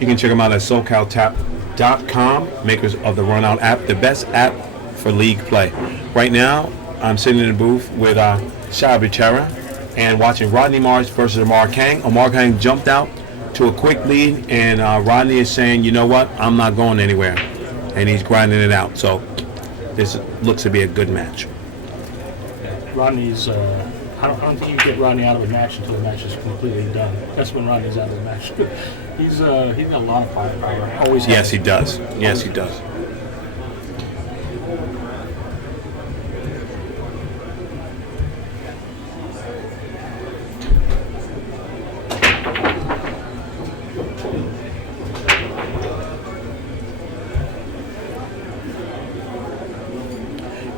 You can check them out at SoCalTap.com, makers of the Runout app, the best app for league play. Right now, I'm sitting in the booth with Shah Bichara and watching Rodney Marsh versus Amar Kang. Amar Kang jumped out to a quick lead, and Rodney is saying, you know what, I'm not going anywhere. And he's grinding it out. So this looks to be a good match. Rodney's. I don't think you can get Rodney out of a match until the match is completely done. That's when Rodney's out of the match. He's got a lot of firepower. Always. Yes, has. he does. Yes, he does.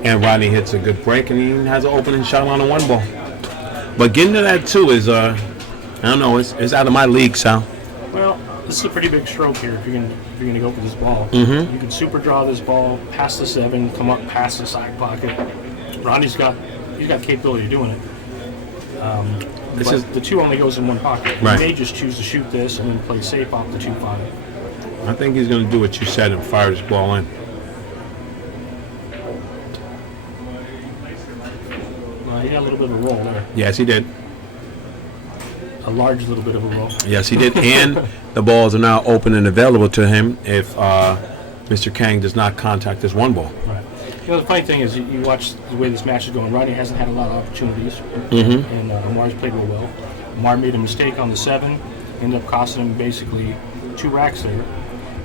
And Rodney hits a good break, and he has an opening shot on a 1 ball. But getting to that too is, I don't know, it's out of my league, Sal. Well, this is a pretty big stroke here if you're gonna go for this ball. Mm-hmm. You can super draw this ball past the 7, come up past the side pocket. Rodney's got the capability of doing it. But the 2 only goes in one pocket. Right. He may just choose to shoot this and then play safe off the 2-5. I think he's going to do what you said and fire this ball in. He got a little bit of a roll there. Yes, he did. A large little bit of a roll. Yes, he did. And the balls are now open and available to him if Mr. Kang does not contact this 1 ball. Right. You know, the funny thing is, you watch the way this match is going. Rodney hasn't had a lot of opportunities, Mm-hmm. and Amar's played real well. Amar made a mistake on the 7, ended up costing him basically 2 racks there.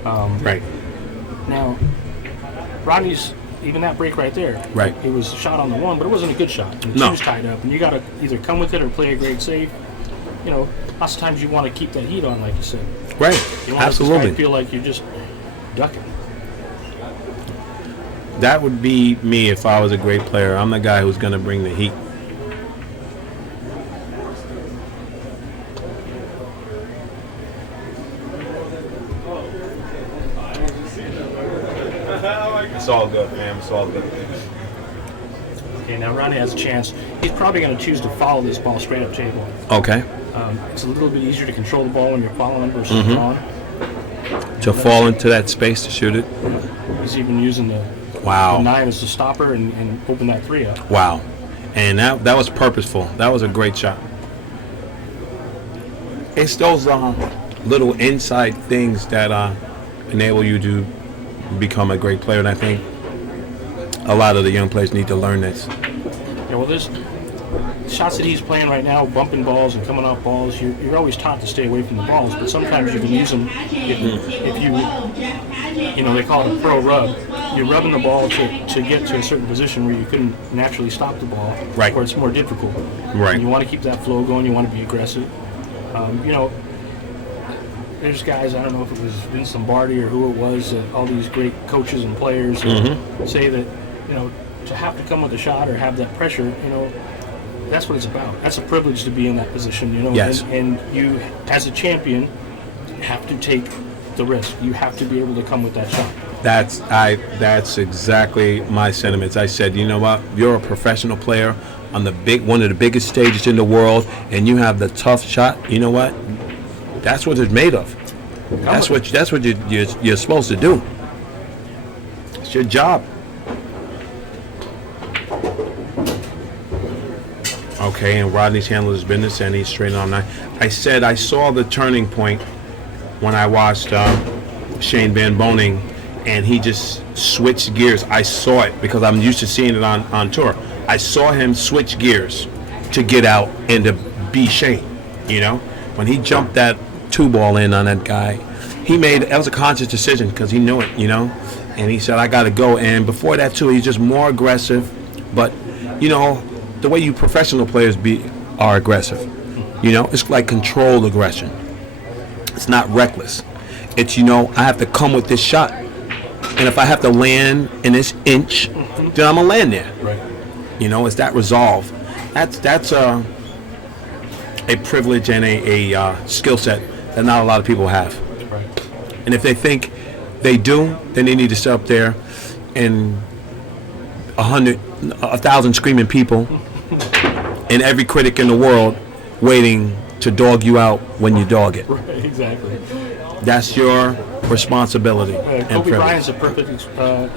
Right. Now, Rodney's, even that break right there, Right. it was a shot on the 1, but it wasn't a good shot. And the No. 2's tied up, and you got to either come with it or play a great safe. You know, lots of times you want to keep that heat on, like you said. Right. You want this Absolutely. guy feel like you're just ducking. That would be me if I was a great player. I'm the guy who's going to bring the heat. It's all good, man. It's all good. Okay, now Rodney has a chance. He's probably going to choose to follow this ball straight up table. Okay. It's a little bit easier to control the ball when you're following versus Mm-hmm. drawing. To fall into that space to shoot it. He's even using the Wow. 9 as the stopper and open that 3 up. Wow. And that was purposeful. That was a great shot. It's those little inside things that enable you to become a great player. And I think a lot of the young players need to learn this. Yeah, well, there's shots that he's playing right now, bumping balls and coming off balls. You're always taught to stay away from the balls, but sometimes you can use them if you know, they call it a pro rub. You're rubbing the ball to get to a certain position where you couldn't naturally stop the ball, Right. where it's more difficult. Right. And you want to keep that flow going. You want to be aggressive. You know, there's guys, I don't know if it was Vince Lombardi or who it was, that all these great coaches and players say that, you know, to have to come with a shot or have that pressure, you know, that's what it's about. That's a privilege to be in that position, you know. Yes. And you, as a champion, have to take the risk. You have to be able to come with that shot. That's exactly my sentiments. I said, you know what? You're a professional player on one of the biggest stages in the world, and you have the tough shot. You know what? That's what it's made of. That's what you're supposed to do. It's your job. Okay, and Rodney's handled his business, and he's straight on 9. I said I saw the turning point when I watched Shane Van Boening, and he just switched gears. I saw it because I'm used to seeing it on tour. I saw him switch gears to get out and to be Shane. You know, when he jumped that 2 ball in on that guy, that was a conscious decision because he knew it. You know, and he said I got to go. And before that too, he's just more aggressive. But you know, the way you professional players are aggressive. You know, it's like controlled aggression. It's not reckless. It's, you know, I have to come with this shot. And if I have to land in this inch, then I'm going to land there. Right. You know, it's that resolve. That's a privilege and a skill set that not a lot of people have. Right. And if they think they do, then they need to sit up there and 1,000 screaming people and every critic in the world waiting to dog you out when you dog it. Right, exactly. That's your responsibility and Kobe privilege. Bryant's a perfect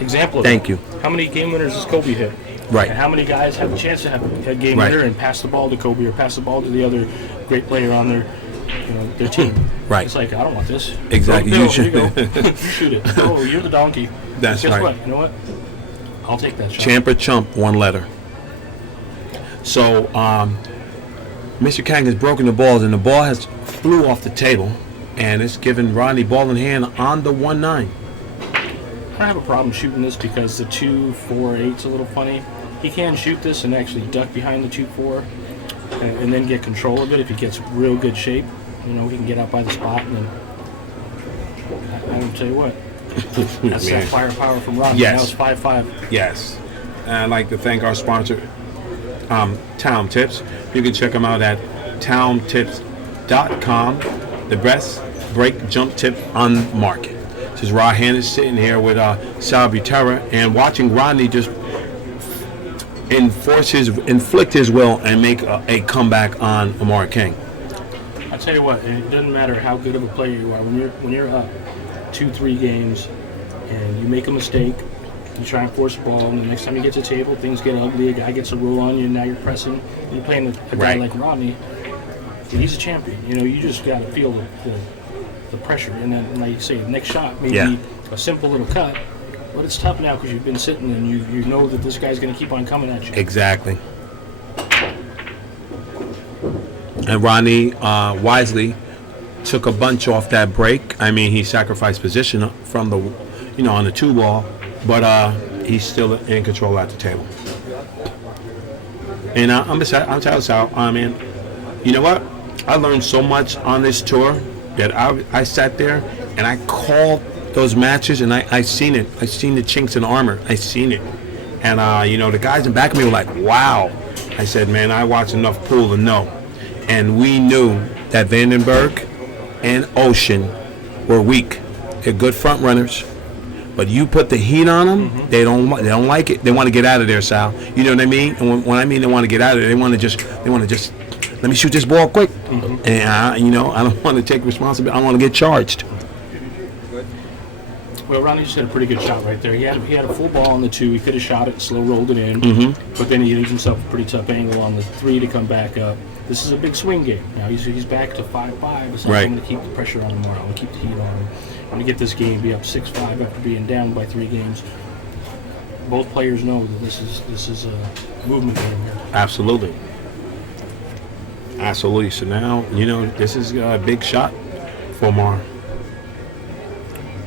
example of Thank that. you. How many game winners has Kobe hit? Right. And how many guys have the chance to have a game Right. winner and pass the ball to Kobe or pass the ball to the other great player on their team? Right. It's like, I don't want this. Exactly. Bill, You here you go. should- You shoot it. Oh, you're the donkey. That's Guess right. what? You know what? I'll take that shot. Champ or chump, one letter. So, Mr. Kang has broken the balls, and the ball has flew off the table, and it's given Rodney ball in hand on the 1-9. I don't have a problem shooting this because the 2-4-8's a little funny. He can shoot this and actually duck behind the 2-4 and then get control of it if he gets real good shape. You know, he can get out by the spot and then I will tell you what. That's that firepower from Rodney. Yes. That was 5-5. Yes. And I'd like to thank our sponsor, Town Tips. You can check them out at towntips.com. The best break jump tip on the market. This is Rod Hannes sitting here with Sal Butera and watching Rodney just inflict his will and make a comeback on Amar Kang. I tell you what, it doesn't matter how good of a player you are. When you're up 2-3 games and you make a mistake, you try and force the ball, and the next time you get to the table, things get ugly. A guy gets a roll on you, and now you're pressing. And you're playing a guy Right. like Rodney. He's a champion. You know, you just got to feel the pressure. And then, like you say, the next shot may be a simple little cut, but it's tough now because you've been sitting and you know that this guy's going to keep on coming at you. Exactly. And Rodney wisely took a bunch off that break. I mean, he sacrificed position from the, on the 2 ball, but he's still in control at the table. And I'm telling you, Sal, man, you know what? I learned so much on this tour that I sat there and I called those matches and I seen it. I seen the chinks in the armor. I seen it. And, the guys in back of me were like, wow. I said, man, I watched enough pool to know. And we knew that Vandenberg and Ocean were weak. They're good front runners. But you put the heat on them, they don't like it. They want to get out of there, Sal. You know what I mean? And when I mean they want to get out of there, they want to just let me shoot this ball quick. And I don't want to take responsibility. I want to get charged. Well, Rodney just had a pretty good shot right there. He had a full ball on the 2. He could have shot it, slow rolled it in. But then he leaves himself a pretty tough angle on the 3 to come back up. This is a big swing game. Now he's back to 5-5. It's like, Right. I'm going to keep the pressure on him more. I'm going to keep the heat on him. I'm going to get this game, be up 6-5 after being down by 3 games. Both players know that this is a movement game here. Absolutely. Absolutely. So now, this is a big shot for Amar.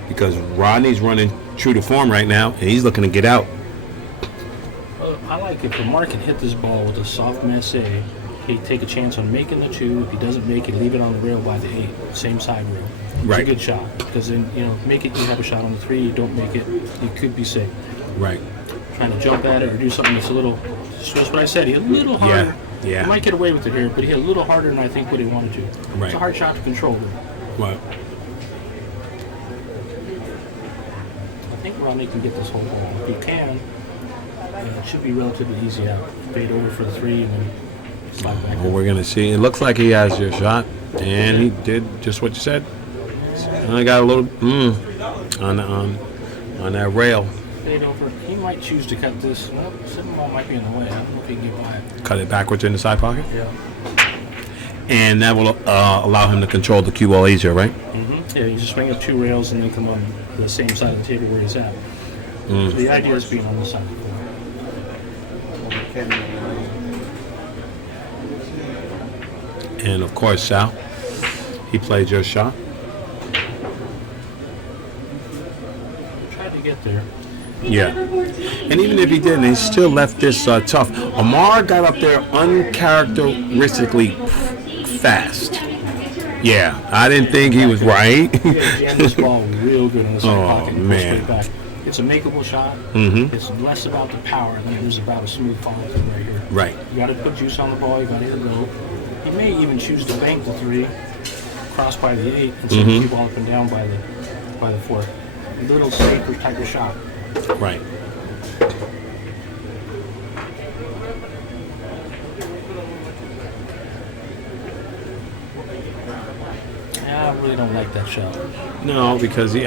Because Rodney's running true to form right now, and he's looking to get out. I like if Amar can hit this ball with a soft Mezz, he'd take a chance on making the 2. If he doesn't make it, leave it on the rail by the 8, same side rail. It's Right. a good shot because then make it. You have a shot on the 3. You don't make it, you could be safe. Right. Trying to jump at it or do something that's a little. Just what I said. He hit a little harder. Yeah. He might get away with it here, but he hit a little harder than I think what he wanted to. Right. It's a hard shot to control. Though. Right. I think Rodney can get this whole ball. If he can, it should be relatively easy out. Fade over for the 3 and then slide back. Well, we're going to see. It looks like he has your shot, and he did just what you said. And I got a little on that rail. Fade over. He might choose to cut this. Well, sitting ball might be in the way. I don't know if he can get by it. Cut it backwards in the side pocket. Yeah. And that will allow him to control the cue ball easier, right? Yeah, you just swing up 2 rails and then come on the same side of the table where he's at. So the idea is being on the side of the floor. And of course, Sal, he played your shot. Tried to get there. Yeah. And even if he didn't, he still left this tough. Amar got up there uncharacteristically fast. Yeah, I didn't think he was right. He jammed this ball real good in the side pocket and pushed man. it back. It's a makeable shot. It's less about the power than it is about a smooth follow through right here. Right. You got to put juice on the ball. You got to hit it low. He may even choose to bank the 3, cross by the 8, and send the cue ball up and down by the 4. A little safer type of shot. Right. Yeah, I really don't like that shot. No, because he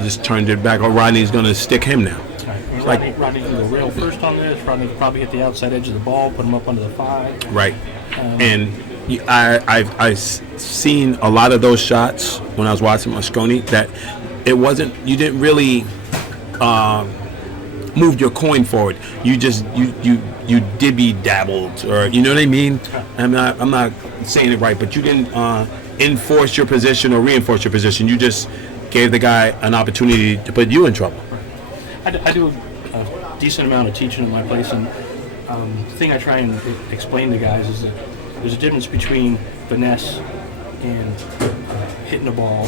just turned it back. Or Rodney's going to stick him now. All right, It's like Rodney can go rail first on this. Rodney can probably hit the outside edge of the ball, put him up under the 5. right, and I've seen a lot of those shots when I was watching Mosconi that it wasn't. You didn't really move your coin forward. You just you dibby dabbled, or you know what I mean. I'm not saying it right, but you didn't enforce your position or reinforce your position. You just gave the guy an opportunity to put you in trouble. I do a decent amount of teaching at my place, and the thing I try and explain to guys is that there's a difference between finesse and hitting the ball.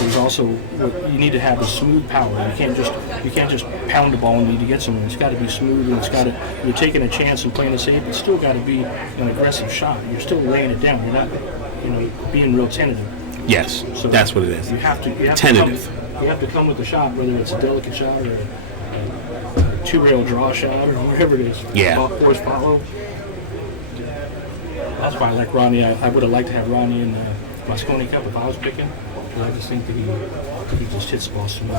There's also you need to have a smooth power. You can't just pound the ball and need to get somewhere. It's got to be smooth, and you're taking a chance and playing it safe. It's still got to be an aggressive shot. You're still laying it down. You're not, being real tentative. Yes, So that's what it is. You have to Tentative. You have to come with the shot, whether it's a delicate shot or a 2-rail draw shot or whatever it is. Yeah. Force follow. That's why I like Rodney. I would have liked to have Rodney in the Mosconi Cup if I was picking. But I just think that he just hits the ball smooth.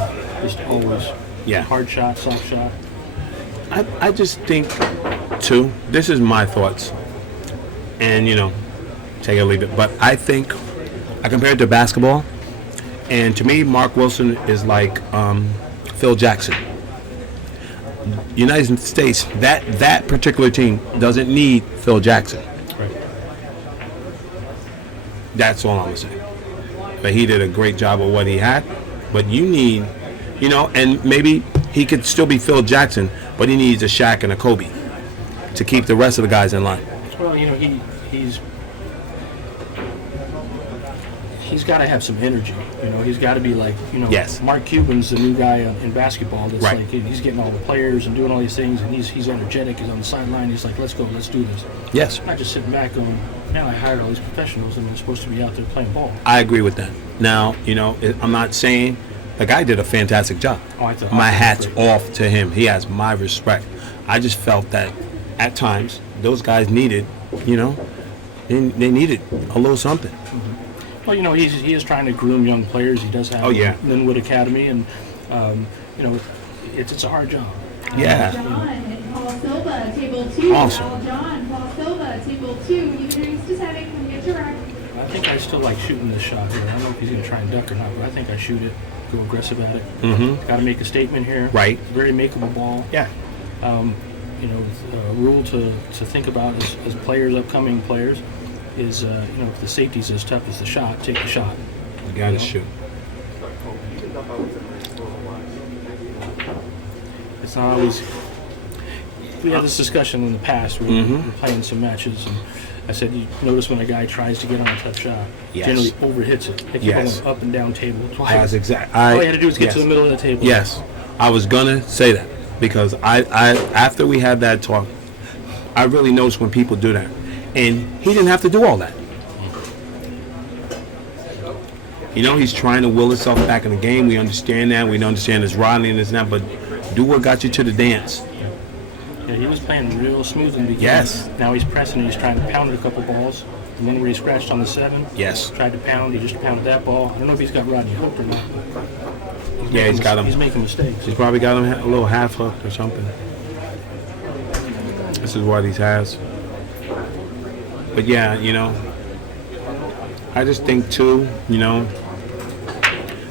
Just always. Yeah. Hard shot, soft shot. I just think, too, this is my thoughts, and, take it or leave it, but I think, I compare it to basketball, and to me, Mark Wilson is like Phil Jackson. United States, that particular team doesn't need Phil Jackson. Right. That's all I'm going to say. But he did a great job of what he had, but you need, and maybe he could still be Phil Jackson, but he needs a Shaq and a Kobe to keep the rest of the guys in line. Well, he's got to have some energy. He's got to be like, Yes. Mark Cuban's the new guy in basketball. That's Right. like he's getting all the players and doing all these things, and he's energetic. He's on the sideline. He's like, let's go, let's do this. Yes, Not just sitting back going, man, I hired all these professionals and they're supposed to be out there playing ball. I agree with that. Now, I'm not saying the guy did a fantastic job. I thought My that was hat's great. off to him. He has my respect. I just felt that at times those guys needed, they needed a little something. Well, he is trying to groom young players. He does have Oh, yeah. Linwood Academy, and it's a hard job. Yeah. John and Paul Silva, table 2. Awesome. Al John, Paul Silva, table 2. You to 7, come get your rack. I think I still like shooting this shot here. I don't know if he's going to try and duck or not, but I think I shoot it, go aggressive at it. Mm-hmm. Got to make a statement here. Right. It's a very makeable ball. Yeah. A rule to think about as players, upcoming players, is if the safety's as tough as the shot, take the shot. You got to shoot. It's not always. We had this discussion in the past. We were playing some matches, and I said, you notice when a guy tries to get on a tough shot, Yes. generally overhits it. They keep Yes. going up and down table twice. That's exact. All you had to do was get to the middle of the table. Yes, I was gonna say that because I after we had that talk, I really noticed when people do that, and he didn't have to do all that. He's trying to will himself back in the game. We understand that. We understand his Rodney and this and that, but do what got you to the dance. Yeah, he was playing real smooth in the beginning. Yes. Now he's pressing. He's trying to pound it a couple balls. The one where he scratched on the 7. Yes. Tried to pound. He just pounded that ball. I don't know if he's got Rodney hooked or not. But Yeah, he's got him. He's making mistakes. He's probably got him a little half hooked or something. This is what he has. But yeah, I just think too,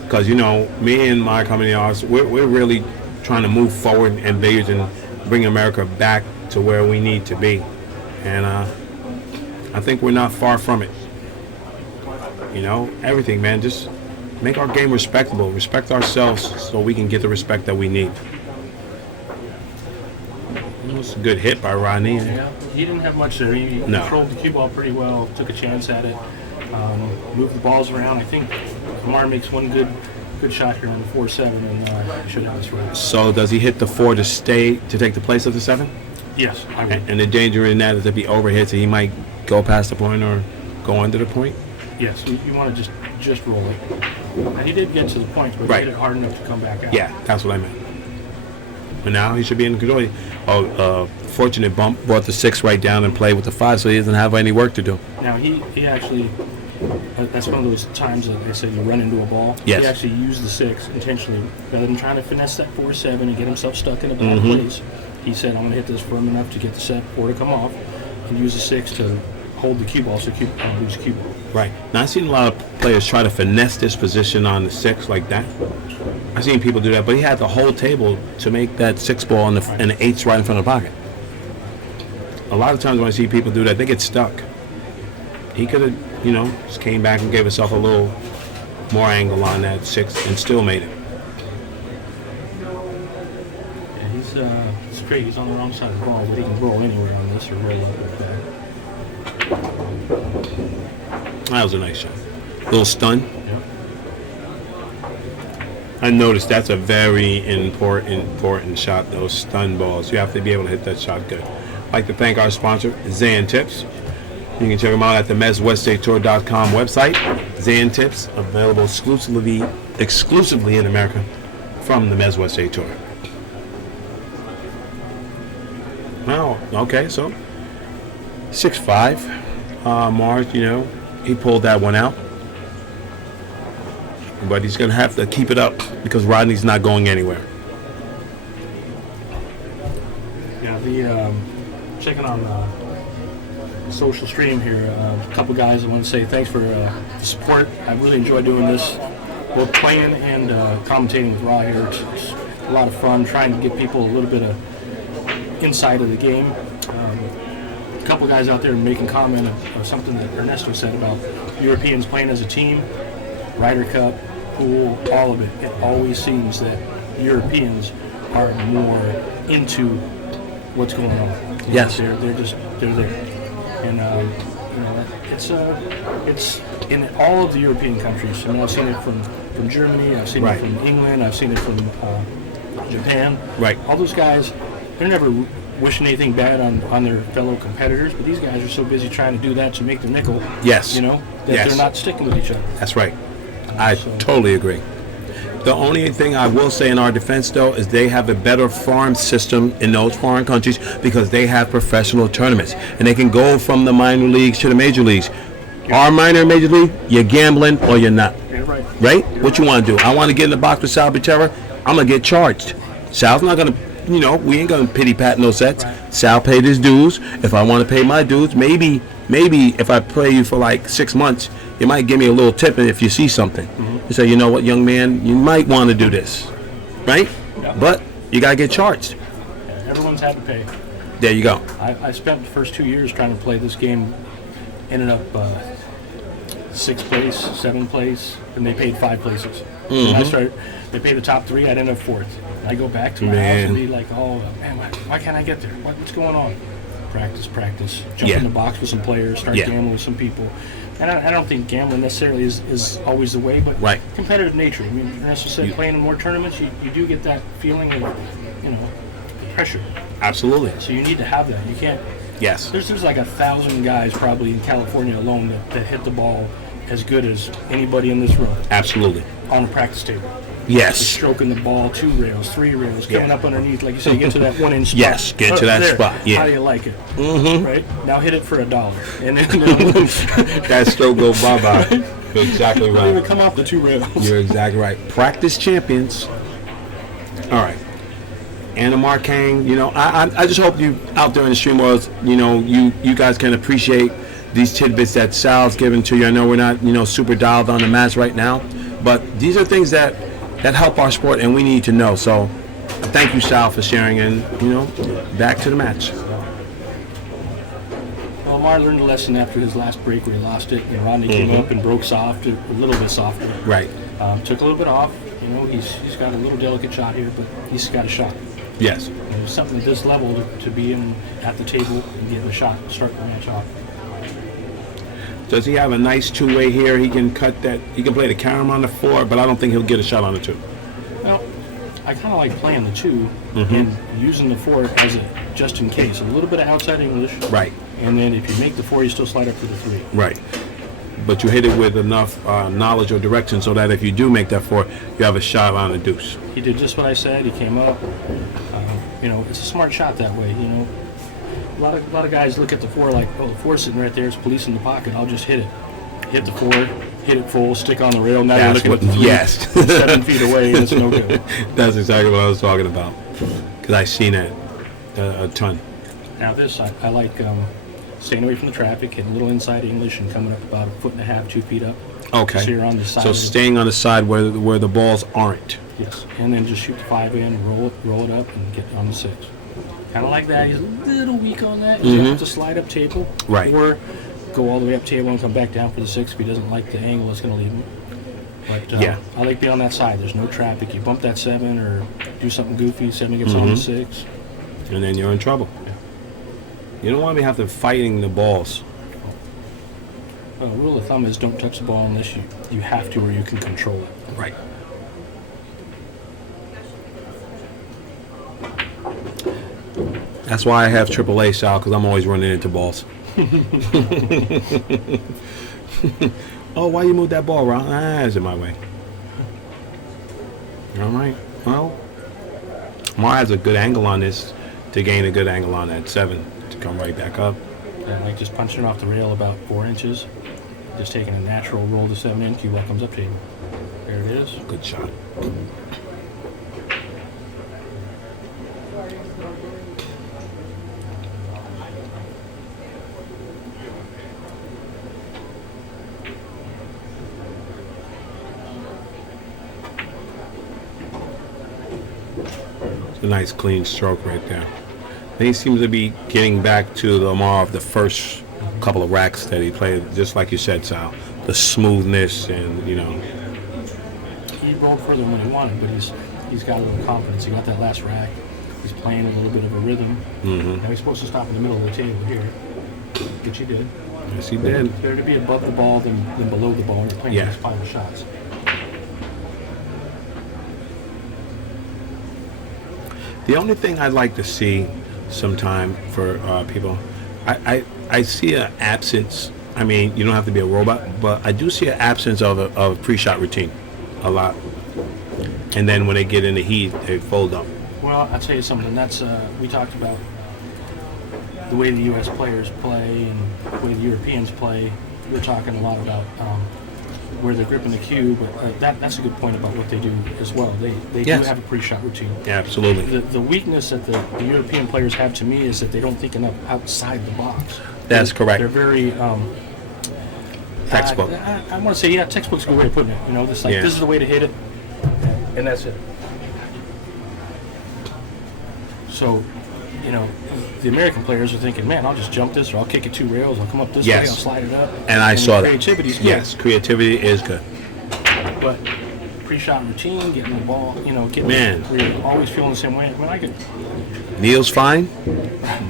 because me and my company, we're really trying to move forward in billiards and bring America back to where we need to be, and I think we're not far from it. Everything, man, just make our game respectable, respect ourselves, so we can get the respect that we need. It was a good hit by Rodney. Yeah, he didn't have much there. He No. controlled the cue ball pretty well. Took a chance at it. Moved the balls around. I think Amar makes one good shot here on the 4-7, and should have this right. So does he hit the 4 to take the place of the 7? Yes, I would. And the danger in that is if he overhits it, he might go past the point or go under the point. Yes, you want to just roll it. Now, he did get to the point, but Right. he hit it hard enough to come back out. Yeah, that's what I meant. But now he should be in control. Fortunate bump brought the 6 right down and played with the 5, so he doesn't have any work to do. Now he actually that's one of those times that I said you run into a ball. Yes. He actually used the 6 intentionally rather than trying to finesse that 4-7 and get himself stuck in a bad place. He said, I'm going to hit this firm enough to get the set 4 to come off and use the 6 to hold the cue ball so I don't lose the cue ball. Right. Now, I've seen a lot of players try to finesse this position on the 6 like that. I've seen people do that, but he had the whole table to make that 6 ball and the 8's right in front of the pocket. A lot of times when I see people do that, they get stuck. He could have, just came back and gave himself a little more angle on that 6 and still made it. Yeah, it's great. He's on the wrong side of the ball, but he can roll anywhere on this or roll up with that. That was a nice shot. Little stun. Yep. I noticed that's a very important shot, those stun balls. You have to be able to hit that shot good. I'd like to thank our sponsor, Zan Tips. You can check them out at the MWST website. Zan Tips, available exclusively in America from the MWST Tour. Wow, okay, so 6'5". Mars, he pulled that one out. But he's going to have to keep it up because Rodney's not going anywhere. Yeah, checking on the social stream here, a couple guys I want to say thanks for the support. I really enjoy doing this, both playing and commentating with Raw here. It's a lot of fun trying to give people a little bit of insight of the game. A couple guys out there making comment of something that Ernesto said about Europeans playing as a team, Ryder Cup, pool, all of it. It always seems that Europeans are more into what's going on. Yes. They're there. And it's in all of the European countries. I mean, I've seen it from Germany, I've seen Right. it from England, I've seen it from Japan. Right. All those guys, they're never wishing anything bad on their fellow competitors, but these guys are so busy trying to do that to make the nickel. Yes. That Yes. they're not sticking with each other. That's right. I totally agree. The only thing I will say in our defense, though, is they have a better farm system in those foreign countries because they have professional tournaments. And they can go from the minor leagues to the major leagues. Our minor and major league, you're gambling or you're not. Yeah, right. Right? What you want to do? I want to get in the box with Sal Butera. I'm going to get charged. Sal's not going to, we ain't going to pity-pat no sets. Right. Sal paid his dues. If I want to pay my dues, maybe if I play you for like 6 months, you might give me a little tip if you see something. You say, you know what, young man, you might want to do this. Right? Yeah. But you got to get charged. Yeah, everyone's had to pay. There you go. I spent the first 2 years trying to play this game, ended up 6th place, 7th place, and they paid 5 places. And they paid the top 3, I'd end up 4th. And I go back to my house and be like, oh man, why can't I get there? What's going on? Practice. Jump in the box with some players, start gambling with some people. And I don't think gambling necessarily is always the way, but competitive nature. I mean, Ernesto said playing in more tournaments, you do get that feeling of, pressure. Absolutely. So you need to have that. You can't. Yes. There's like 1,000 guys probably in California alone that hit the ball as good as anybody in this room Absolutely. on a practice table. Yes. Just stroking the ball 2 rails, 3 rails, coming up underneath, like you say, get to that 1-inch spot. Yes, get to that There. spot, yeah. How do you like it? Right? Now hit it for $1. And then That stroke go bye-bye. You're exactly don't even right. come off the 2 rails. You're exactly right. Practice champions. All right. And Amar Kang, I just hope you out there in the stream world, you guys can appreciate these tidbits that Sal's given to you. I know we're not, super dialed on the Mezz right now, but these are things that help our sport and we need to know. So thank you, Sal, for sharing, and, back to the match. Well, Amar learned a lesson after his last break where he lost it. And Rodney came up and broke soft, a little bit softer. Right. Took a little bit off. He's got a little delicate shot here, but he's got a shot. Yes. And something at this level to be at the table and get a shot, start the match off. Does he have a nice two-way here? He can cut that. He can play the carom on the 4, but I don't think he'll get a shot on the 2. Well, I kind of like playing the 2 and using the 4 as a just in case. A little bit of outside English. Right. And then if you make the 4, you still slide up to the 3. Right. But you hit it with enough knowledge or direction so that if you do make that 4, you have a shot on the deuce. He did just what I said. He came up. It's a smart shot that way. A lot of guys look at the 4 like, oh, the 4's sitting right there. It's police in the pocket. I'll just hit it. hit the 4, hit it full, stick on the rail. Now That's you're looking at the 3, yes. 7 feet away, and it's no good. That's exactly what I was talking about. Because I've seen it a ton. Now this, I like staying away from the traffic, hitting a little inside English, and coming up about 1.5 feet, 2 feet up. Okay. So you're on the side. So of the- staying on the side where the balls aren't. Yes, and then just shoot the 5 in, roll it up, and get on the 6. Kind of like that. He's a little weak on that. You have to slide up table. Right. Or go all the way up table and come back down for the 6. If he doesn't like the angle, it's going to leave him. But Yeah. I like being on that side. There's no traffic. You bump that 7 or do something goofy, 7 gets on the 6. And then you're in trouble. You don't want to be have to fighting the balls. Rule of thumb is don't touch the ball unless you have to or you can control it. Right. That's why I have AAA style, because I'm always running into balls. Oh, why you moved that ball around? It's in my way. All right. Well, Mar has a good angle on this to gain a good angle on that 7 to come right back up. Yeah, like just punching it off the rail about 4 inches. Just taking a natural roll to 7 in, cue ball comes up table. There it is. Good shot. It's a nice clean stroke right there. And he seems to be getting back to the Amar of the first couple of racks that he played, just like you said, Sal. The smoothness and, you know. He rolled further than he wanted, but he's got a little confidence. He got that last rack. He's playing a little bit of a rhythm. Now he's supposed to stop in the middle of the table here, which he did. Yes, he did. It's better to be above the ball than below the ball when you're playing Yeah. these final shots. The only thing I'd like to see sometime for people, I see an absence. I mean, you don't have to be a robot, but I do see an absence of a pre-shot routine a lot. And then when they get in the heat, they fold up. Well, I'll tell you something. That's we talked about the way the U.S. players play and the way the Europeans play. We're talking a lot about where they're gripping the cue, but that's a good point about what they do as well. They Yes. do have a pre-shot routine. Yeah, absolutely. The weakness that the European players have to me is that they don't think enough outside the box. That's correct. They're very Textbook. I want to say, textbook's a good way of putting it. You know, this like Yeah. this is the way to hit it, and that's it. So, you know, the American players are thinking, man, I'll just jump this, or I'll kick it 2 rails, I'll come up this way, Yes. I'll slide it up. And I saw that. Creativity's good. Yes, creativity is good. But pre-shot routine, getting the ball, getting Man. where you're always feeling the same way. I mean, I could Neil's fine.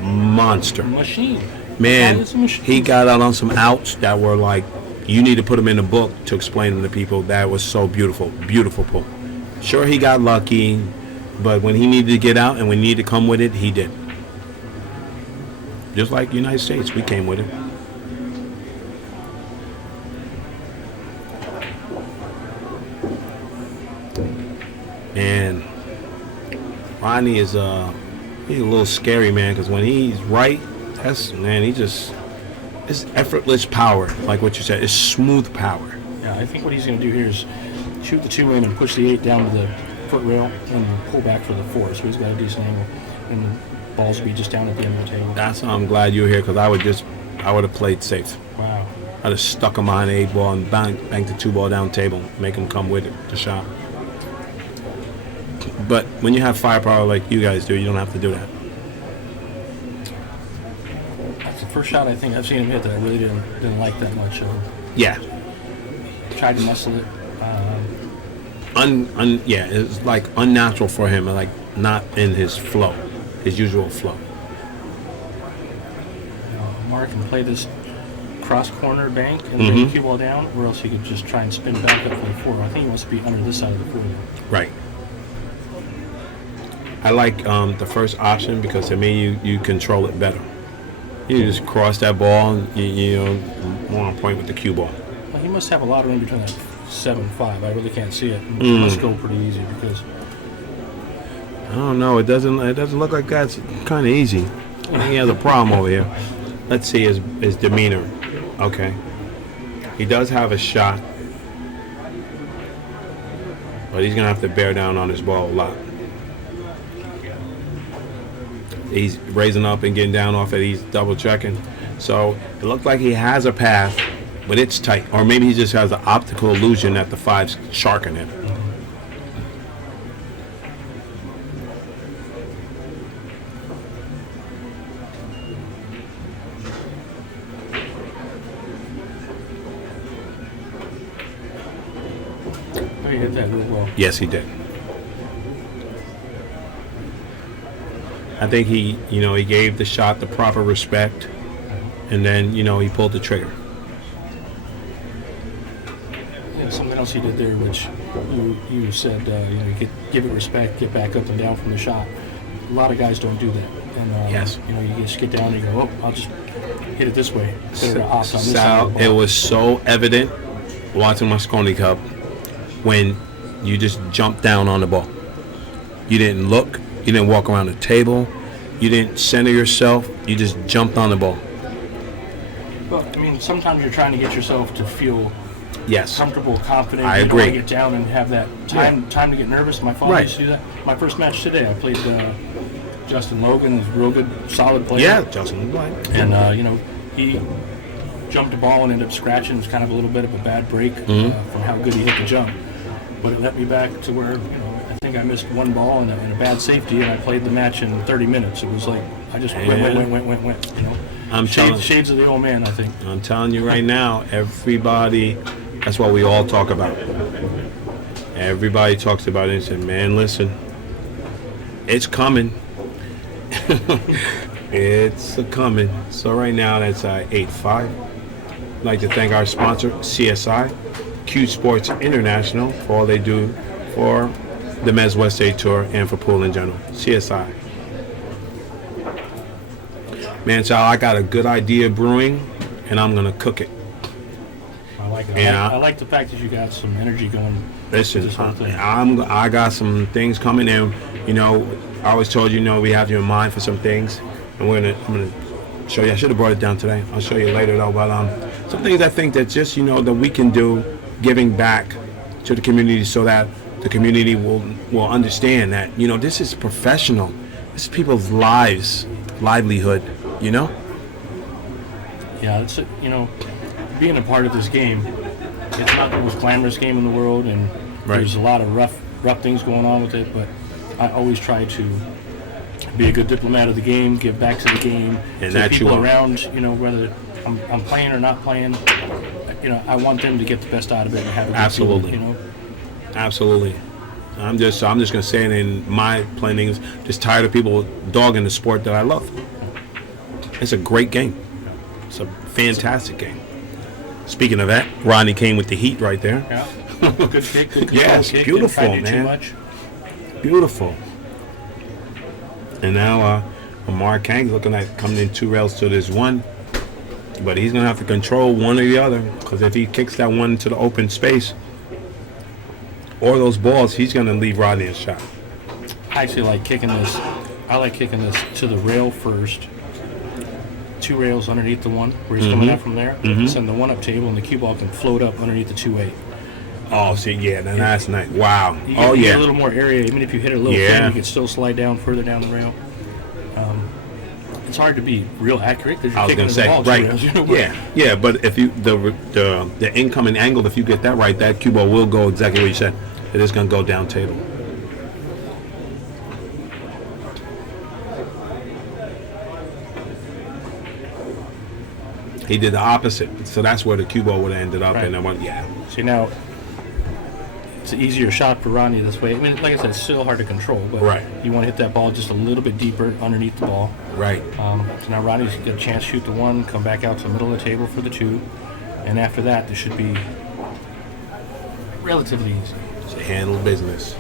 Monster. machine. Man, That is a machine. he got out on some outs that were like, you need to put them in the book to explain them to people. That was so beautiful. Beautiful pull. Sure, he got lucky, but when he needed to get out and when he needed to come with it, he did. Just like the United States, we came with it. And Rodney is he's a little scary, man, because when he's right, it's effortless power, like what you said. It's smooth power. Yeah, I think what he's going to do here is shoot the 2 in and push the 8 down to the foot rail and pull back for the 4. So he's got a decent angle, and the balls will be just down at the end of the table. That's why I'm glad you're here, because I would have played safe. Wow. I'd have stuck him behind the 8 ball and banked the 2 ball down table, make him come with it, the shot. But when you have firepower like you guys do, you don't have to do that. That's the first shot I think I've seen him hit that I really didn't like that much. Yeah. Tried to muscle it. It's like unnatural for him, like not in his flow, his usual flow. Mark can play this cross corner bank and bring the cue ball down, or else he could just try and spin back up for the 4. I think he wants to be under this side of the 4. Right. I like the first option because to me you control it better. You just cross that ball and you want to point with the cue ball. Well, he must have a lot of room between that 7-5. I really can't see it. It must go pretty easy because I don't know. It doesn't look like that's kind of easy. I think he has a problem over here. Let's see his demeanor. Okay. He does have a shot, but he's gonna have to bear down on his ball a lot. He's raising up and getting down off it. He's double checking. So it looked like he has a path, but it's tight. Or maybe he just has an optical illusion that the 5's sharking him. He hit that real well. Yes, he did. I think he gave the shot the proper respect, and then, he pulled the trigger. Yeah, something else he did there, which you said, you give it respect, get back up and down from the shot. A lot of guys don't do that. And, Yes. You just get down and you go, oh, I'll just hit it this way. Instead of opt on this side Sal, of the it ball. was so evident watching Mosconi Cup when you just jumped down on the ball. You didn't look. You didn't walk around the table. You didn't center yourself. You just jumped on the ball. Well, I mean, sometimes you're trying to get yourself to feel Yes. comfortable, confident. I you agree. don't want to get down and have that time to get nervous. My father Right. used to do that. My first match today, I played Justin Logan, who's a real good, solid player. Yeah, Justin. And, he jumped the ball and ended up scratching. It was kind of a little bit of a bad break Mm-hmm. from how good he hit the jump. But it led me back to where, I think I missed one ball and a bad safety, and I played the match in 30 minutes. It was like, I just went. I'm telling Shades of the old man, I think. I'm telling you right now, everybody, that's what we all talk about. Everybody talks about it and said, man, listen, it's coming. It's coming. So right now, that's 8-5. I'd like to thank our sponsor, CSI, Q Sports International, for all they do for the MWST Tour and for pool in general. CSI. Man, Sal, I got a good idea brewing, and I'm going to cook it. I like it. Yeah. I like the fact that you got some energy going. Listen, This whole thing. I got some things coming in. I always told you, we have you in mind for some things, and I'm gonna show you. I should have brought it down today. I'll show you later though. But some things I think that just that we can do, giving back to the community, so that the community will understand that this is professional. This is people's lives, livelihood. Yeah, it's being a part of this game. It's not the most glamorous game in the world, and Right. there's a lot of rough things going on with it. But I always try to be a good diplomat of the game, give back to the game, And to that you people are. around. Whether I'm playing or not playing, I want them to get the best out of it and have a good Absolutely. team, Absolutely. I'm just gonna say it in my plannings. Just tired of people dogging the sport that I love. It's a great game. It's a fantastic game. Speaking of that, Rodney came with the heat right there. Yeah. Good kick, good control Yes, kick. beautiful, Didn't try to do man. Too much. Beautiful. And now Amar Kang's looking at coming in 2 rails to this one. But he's gonna have to control one or the other, because if he kicks that one to the open space or those balls, he's gonna leave Rodney a shot. I actually like kicking this. I like kicking this to the rail first. 2 rails underneath the one where he's coming out from there. Send the one up table, and the cue ball can float up underneath the 2-8. Oh, see, yeah, then that's nice. Wow. You Oh, get, you get yeah. a little more area. Even if you hit it a little Yeah. thin, you can still slide down further down the rail. It's hard to be real accurate because I you're was kicking gonna the say, ball 2 right? rails. But Yeah. But if you the incoming angle, if you get that right, that cue ball will go exactly what you said. It is gonna go down table. He did the opposite, so that's where the cue ball would have ended up. Right. And I went, yeah. See, now it's an easier shot for Rodney this way. I mean, like I said, it's still hard to control, but Right. you want to hit that ball just a little bit deeper underneath the ball. Right. So now Rodney's got a chance to shoot the 1, come back out to the middle of the table for the 2, and after that, this should be relatively easy. It's a handle business.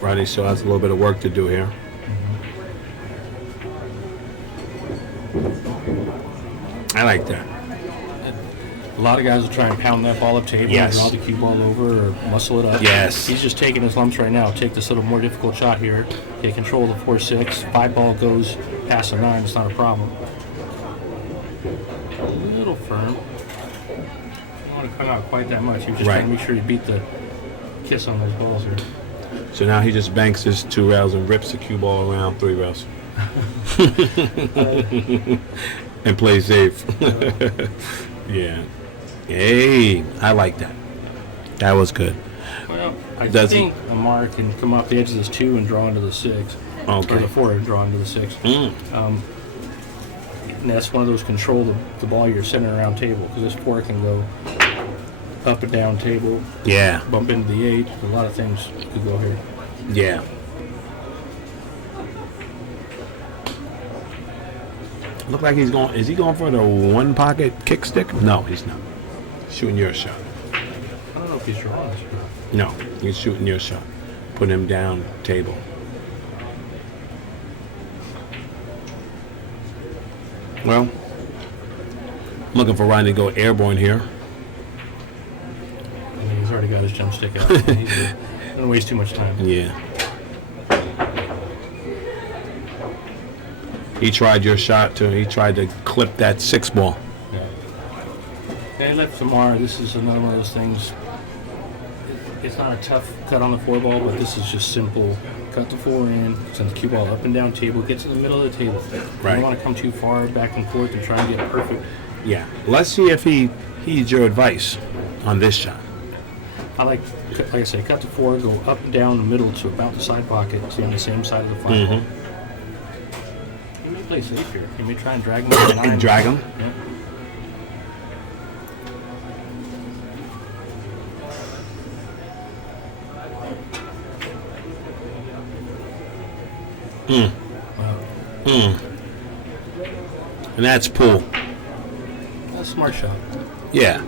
Rodney still has a little bit of work to do here. I like that. A lot of guys will try and pound that ball up table Yes. and draw the cue ball over or muscle it up. Yes. He's just taking his lumps right now. Take this little more difficult shot here. Okay, control the 4-6. 5 ball goes past the 9. It's not a problem. A little firm. Don't want to come out quite that much. He was just Right. trying to make sure he beat the kiss on those balls here. So now he just banks his 2 rails and rips the cue ball around 3 rails. And plays safe. Yeah. Hey, I like that. That was good. Well, I Does he- think Amar can come off the edge of this 2 and draw into the 6. Okay. Or the 4 and draw into the 6. Mm. And that's one of those control the ball you're sending around table, because this 4 can go up and down table, Yeah. bump into the 8. A lot of things could go here. Yeah. Look like he's going. Is he going for the 1 pocket kick stick? No, he's not. Shooting your shot. I don't know if he's drawing this or not. No, he's shooting your shot. Put him down table. Well, I'm looking for Rodney to go airborne here. I mean, he's already got his jump stick out. He's going to waste too much time. Yeah. He tried your shot too. He tried to clip that 6 ball. They left Amar. This is another one of those things. It's not a tough cut on the 4 ball, but this is just simple. Cut the 4 in, send the cue ball up and down table, gets in the middle of the table. You Right. don't want to come too far back and forth and try and get it perfect. Yeah. Let's see if he heeds your advice on this shot. I like I say, cut the 4, go up and down the middle to about the side pocket, so you're on the same side of the 5 ball. He may play safe here. He may try and drag him to the 9. Drag him. Yeah. And that's pull. That's a smart shot. Yeah.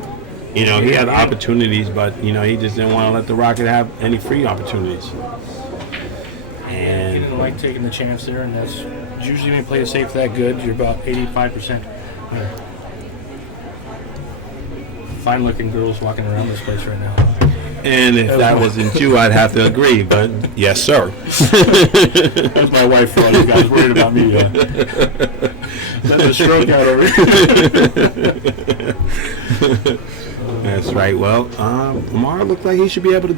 You know, he had opportunities, but, you know, he just didn't want to let the Rocket have any free opportunities. He And, didn't like taking the chance there, and that's usually when you play it safe that good, you're about 85%. Yeah. Fine looking girls walking around this place right now. and if that wasn't you, I'd have to agree, but yes, sir. That's my wife for all you guys worried about me. That's a stroke out over here. That's right. Well, Amar looked like he should be able to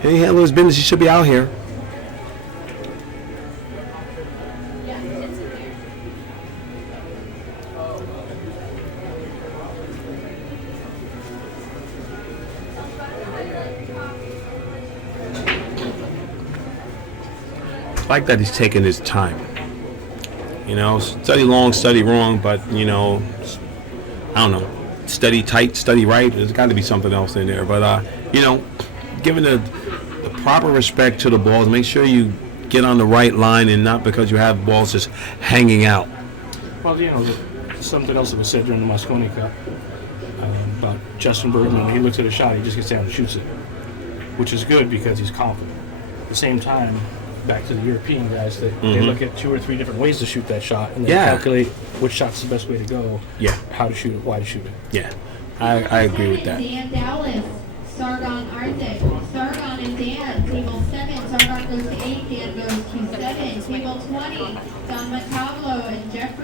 handle his business. He should be out here. I like that he's taking his time. You know, study long, study wrong, but, you know, I don't know, study tight, study right. There's got to be something else in there. But, you know, giving the proper respect to the balls, make sure you get on the right line and not because you have balls just hanging out. Well, you know, something else that was said during the Moscone Cup about Justin Bergman. When he looks at a shot, he just gets down and shoots it, which is good because he's confident. At the same time, back to the European guys, that they look at 2 or 3 different ways to shoot that shot, and they calculate which shot's the best way to go, Yeah. how to shoot it, why to shoot it. Yeah, I agree with that. Dan Dallas, Sargon Arctic, Sargon and Dan, table 7, Sargon goes to 8, Dan goes to 7, table 20, Don Montalvo and Jeff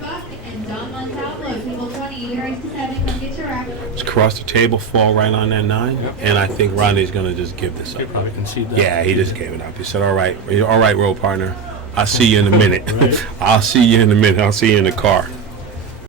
Buck and Don Montalvo, table 20, you guys to 7, come get your rack. Just cross the table, fall right on that 9, and I think Rodney's going to just give this They up. probably concede that. Yeah, he just gave it up. He said, all right, road partner. I'll see you in a minute. I'll see you in a minute. I'll see you in the car.